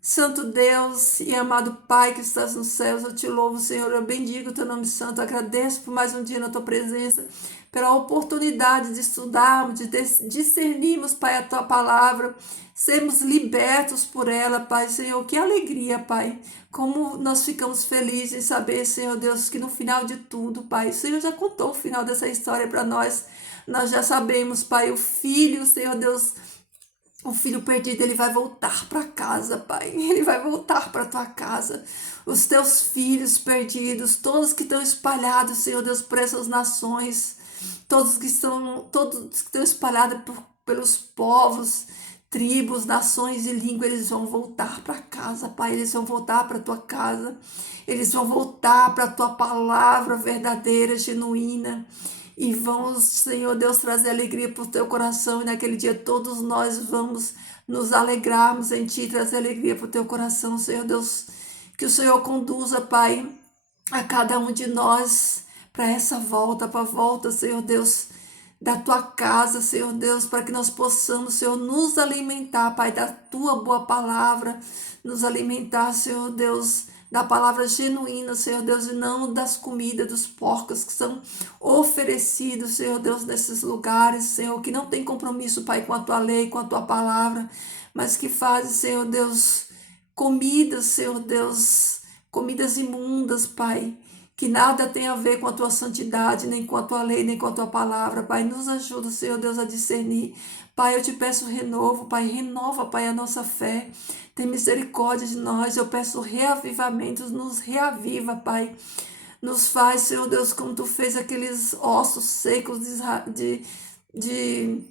Santo Deus e amado Pai que estás nos céus, eu te louvo, Senhor, eu bendigo o teu nome santo, agradeço por mais um dia na tua presença, pela oportunidade de estudarmos, de discernirmos, Pai, a tua palavra, sermos libertos por ela, Pai, Senhor, que alegria, Pai, como nós ficamos felizes em saber, Senhor Deus, que no final de tudo, Pai, o Senhor já contou o final dessa história para nós já sabemos, Pai, o filho, Senhor Deus, O filho perdido, ele vai voltar para casa, Pai. Ele vai voltar para tua casa. Os teus filhos perdidos, todos que estão espalhados, Senhor Deus, por essas nações, todos que estão espalhados pelos povos, tribos, nações e línguas, eles vão voltar para casa, Pai. Eles vão voltar para tua casa. Eles vão voltar para a tua palavra verdadeira, genuína. E vamos, Senhor Deus, trazer alegria para o teu coração. E naquele dia todos nós vamos nos alegrarmos em ti, trazer alegria para o teu coração, Senhor Deus. Que o Senhor conduza, Pai, a cada um de nós para essa volta, para a volta, Senhor Deus, da tua casa, Senhor Deus, para que nós possamos, Senhor, nos alimentar, Pai, da tua boa palavra, nos alimentar, Senhor Deus, da palavra genuína, Senhor Deus, e não das comidas dos porcos que são oferecidos, Senhor Deus, nesses lugares, Senhor, que não tem compromisso, Pai, com a tua lei, com a tua palavra, mas que fazem, Senhor Deus, comidas, Senhor Deus, comidas imundas, Pai, que nada tem a ver com a tua santidade, nem com a tua lei, nem com a tua palavra, Pai. Nos ajuda, Senhor Deus, a discernir. Pai, eu te peço renovo, Pai, renova, Pai, a nossa fé. Tem misericórdia de nós, eu peço reavivamentos, nos reaviva, Pai. Nos faz, Senhor Deus, como tu fez aqueles ossos secos de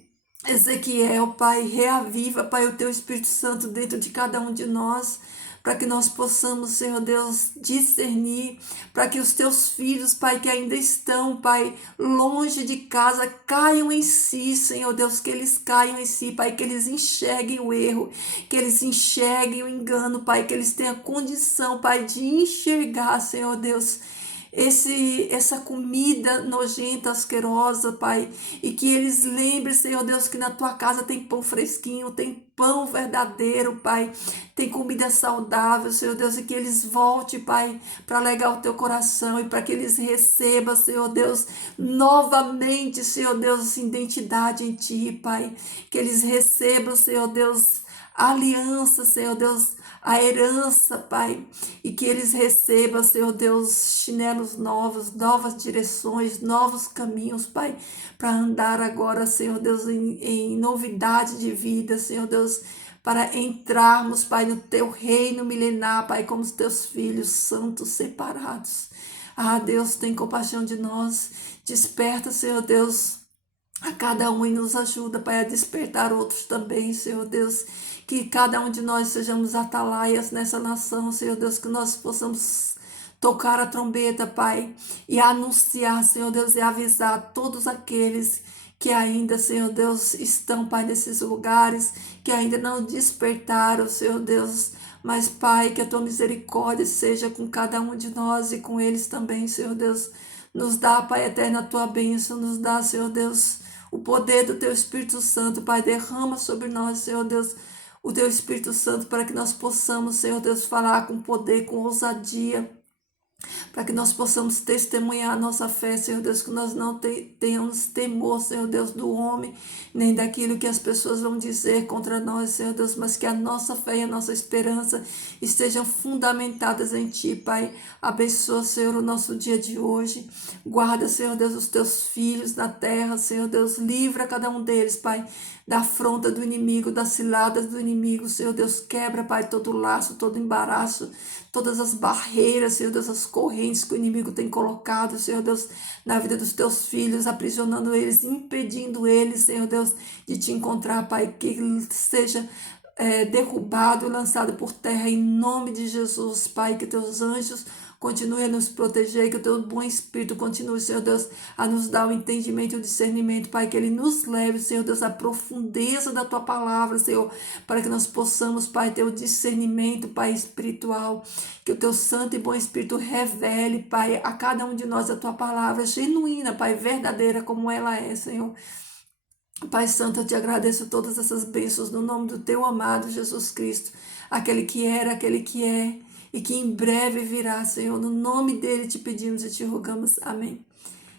Ezequiel, Pai. Reaviva, Pai, o teu Espírito Santo dentro de cada um de nós, para que nós possamos, Senhor Deus, discernir, para que os teus filhos, Pai, que ainda estão, Pai, longe de casa, caiam em si, Senhor Deus, que eles caiam em si, Pai, que eles enxerguem o erro, que eles enxerguem o engano, Pai, que eles tenham condição, Pai, de enxergar, Senhor Deus, essa comida nojenta, asquerosa, Pai, e que eles lembrem, Senhor Deus, que na tua casa tem pão fresquinho, tem pão verdadeiro, Pai, tem comida saudável, Senhor Deus, e que eles voltem, Pai, para alegar o teu coração e para que eles recebam, Senhor Deus, novamente, Senhor Deus, identidade em ti, Pai, que eles recebam, Senhor Deus, a aliança, Senhor Deus, a herança, Pai, e que eles recebam, Senhor Deus, chinelos novos, novas direções, novos caminhos, Pai, para andar agora, Senhor Deus, em novidade de vida, Senhor Deus, para entrarmos, Pai, no teu reino milenar, Pai, como os teus filhos santos separados. Ah, Deus, tem compaixão de nós, desperta, Senhor Deus, a cada um e nos ajuda, Pai, a despertar outros também, Senhor Deus, que cada um de nós sejamos atalaias nessa nação, Senhor Deus, que nós possamos tocar a trombeta, Pai, e anunciar, Senhor Deus, e avisar todos aqueles que ainda, Senhor Deus, estão, Pai, nesses lugares, que ainda não despertaram, Senhor Deus, mas, Pai, que a tua misericórdia seja com cada um de nós e com eles também, Senhor Deus. Nos dá, Pai eterno, a tua bênção, nos dá, Senhor Deus, o poder do teu Espírito Santo, Pai, derrama sobre nós, Senhor Deus, o teu Espírito Santo, para que nós possamos, Senhor Deus, falar com poder, com ousadia, para que nós possamos testemunhar a nossa fé, Senhor Deus, que nós não tenhamos temor, Senhor Deus, do homem, nem daquilo que as pessoas vão dizer contra nós, Senhor Deus, mas que a nossa fé e a nossa esperança estejam fundamentadas em Ti, Pai. Abençoa, Senhor, o nosso dia de hoje. Guarda, Senhor Deus, os Teus filhos na terra, Senhor Deus, livra cada um deles, Pai, da afronta do inimigo, das ciladas do inimigo, Senhor Deus, quebra, Pai, todo laço, todo embaraço, todas as barreiras, Senhor Deus, as correntes que o inimigo tem colocado, Senhor Deus, na vida dos teus filhos, aprisionando eles, impedindo eles, Senhor Deus, de te encontrar, Pai, que seja derrubado e lançado por terra em nome de Jesus, Pai, que teus anjos continue a nos proteger, que o teu bom Espírito continue, Senhor Deus, a nos dar o entendimento e o discernimento, Pai, que ele nos leve, Senhor Deus, à profundeza da tua palavra, Senhor, para que nós possamos, Pai, ter o discernimento, Pai, espiritual, que o teu santo e bom Espírito revele, Pai, a cada um de nós a tua palavra genuína, Pai, verdadeira como ela é, Senhor. Pai Santo, eu te agradeço todas essas bênçãos no nome do teu amado Jesus Cristo, aquele que era, aquele que é e que em breve virá, Senhor. No nome dele te pedimos e te rogamos. Amém.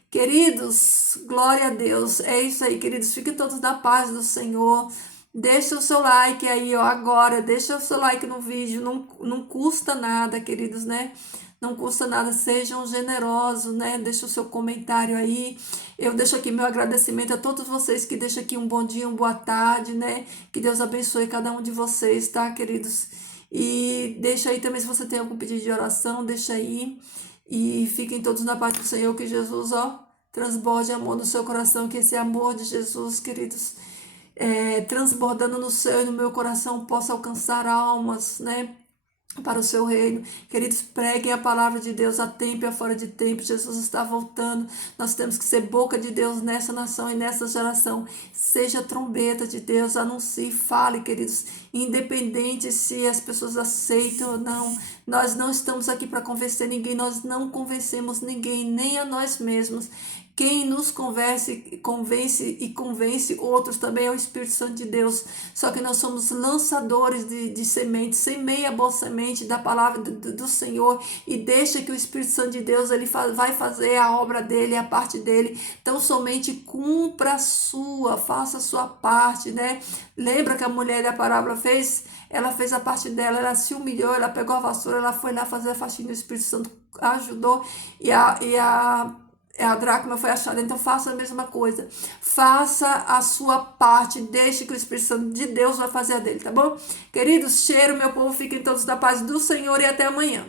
Queridos, glória a Deus. É isso aí, queridos. Fiquem todos na paz do Senhor. Deixa o seu like aí, ó, agora. Deixa o seu like no vídeo. Não custa nada, queridos, né? não custa nada, sejam generosos, né? Deixa o seu comentário aí. Eu deixo aqui meu agradecimento a todos vocês que deixam aqui um bom dia, uma boa tarde, né? Que Deus abençoe cada um de vocês, tá, queridos? E deixa aí também, se você tem algum pedido de oração, deixa aí. E fiquem todos na paz do Senhor, que Jesus, ó, transborde amor no seu coração, que esse amor de Jesus, queridos, transbordando no seu e no meu coração, possa alcançar almas, né? Para o seu reino. Queridos, preguem a palavra de Deus a tempo e a fora de tempo. Jesus está voltando. Nós temos que ser boca de Deus nessa nação e nessa geração. Seja trombeta de Deus, anuncie, fale, queridos. Independente se as pessoas aceitam ou não. Nós não estamos aqui para convencer ninguém. Nós não convencemos ninguém, nem a nós mesmos. Quem nos convence e convence outros também é o Espírito Santo de Deus. Só que nós somos lançadores de sementes, semeia a boa semente da palavra do Senhor e deixa que o Espírito Santo de Deus ele vai fazer a obra dele, a parte dele. Então somente cumpra a sua, faça a sua parte, né? Lembra que a mulher da parábola fez? Ela fez a parte dela, ela se humilhou, ela pegou a vassoura, ela foi lá fazer a faxina, o Espírito Santo ajudou a dracma foi achada. Então faça a mesma coisa, faça a sua parte, deixe que o Espírito Santo de Deus vai fazer a dele, tá bom? Queridos, cheiro, meu povo, fiquem todos na paz do Senhor e até amanhã.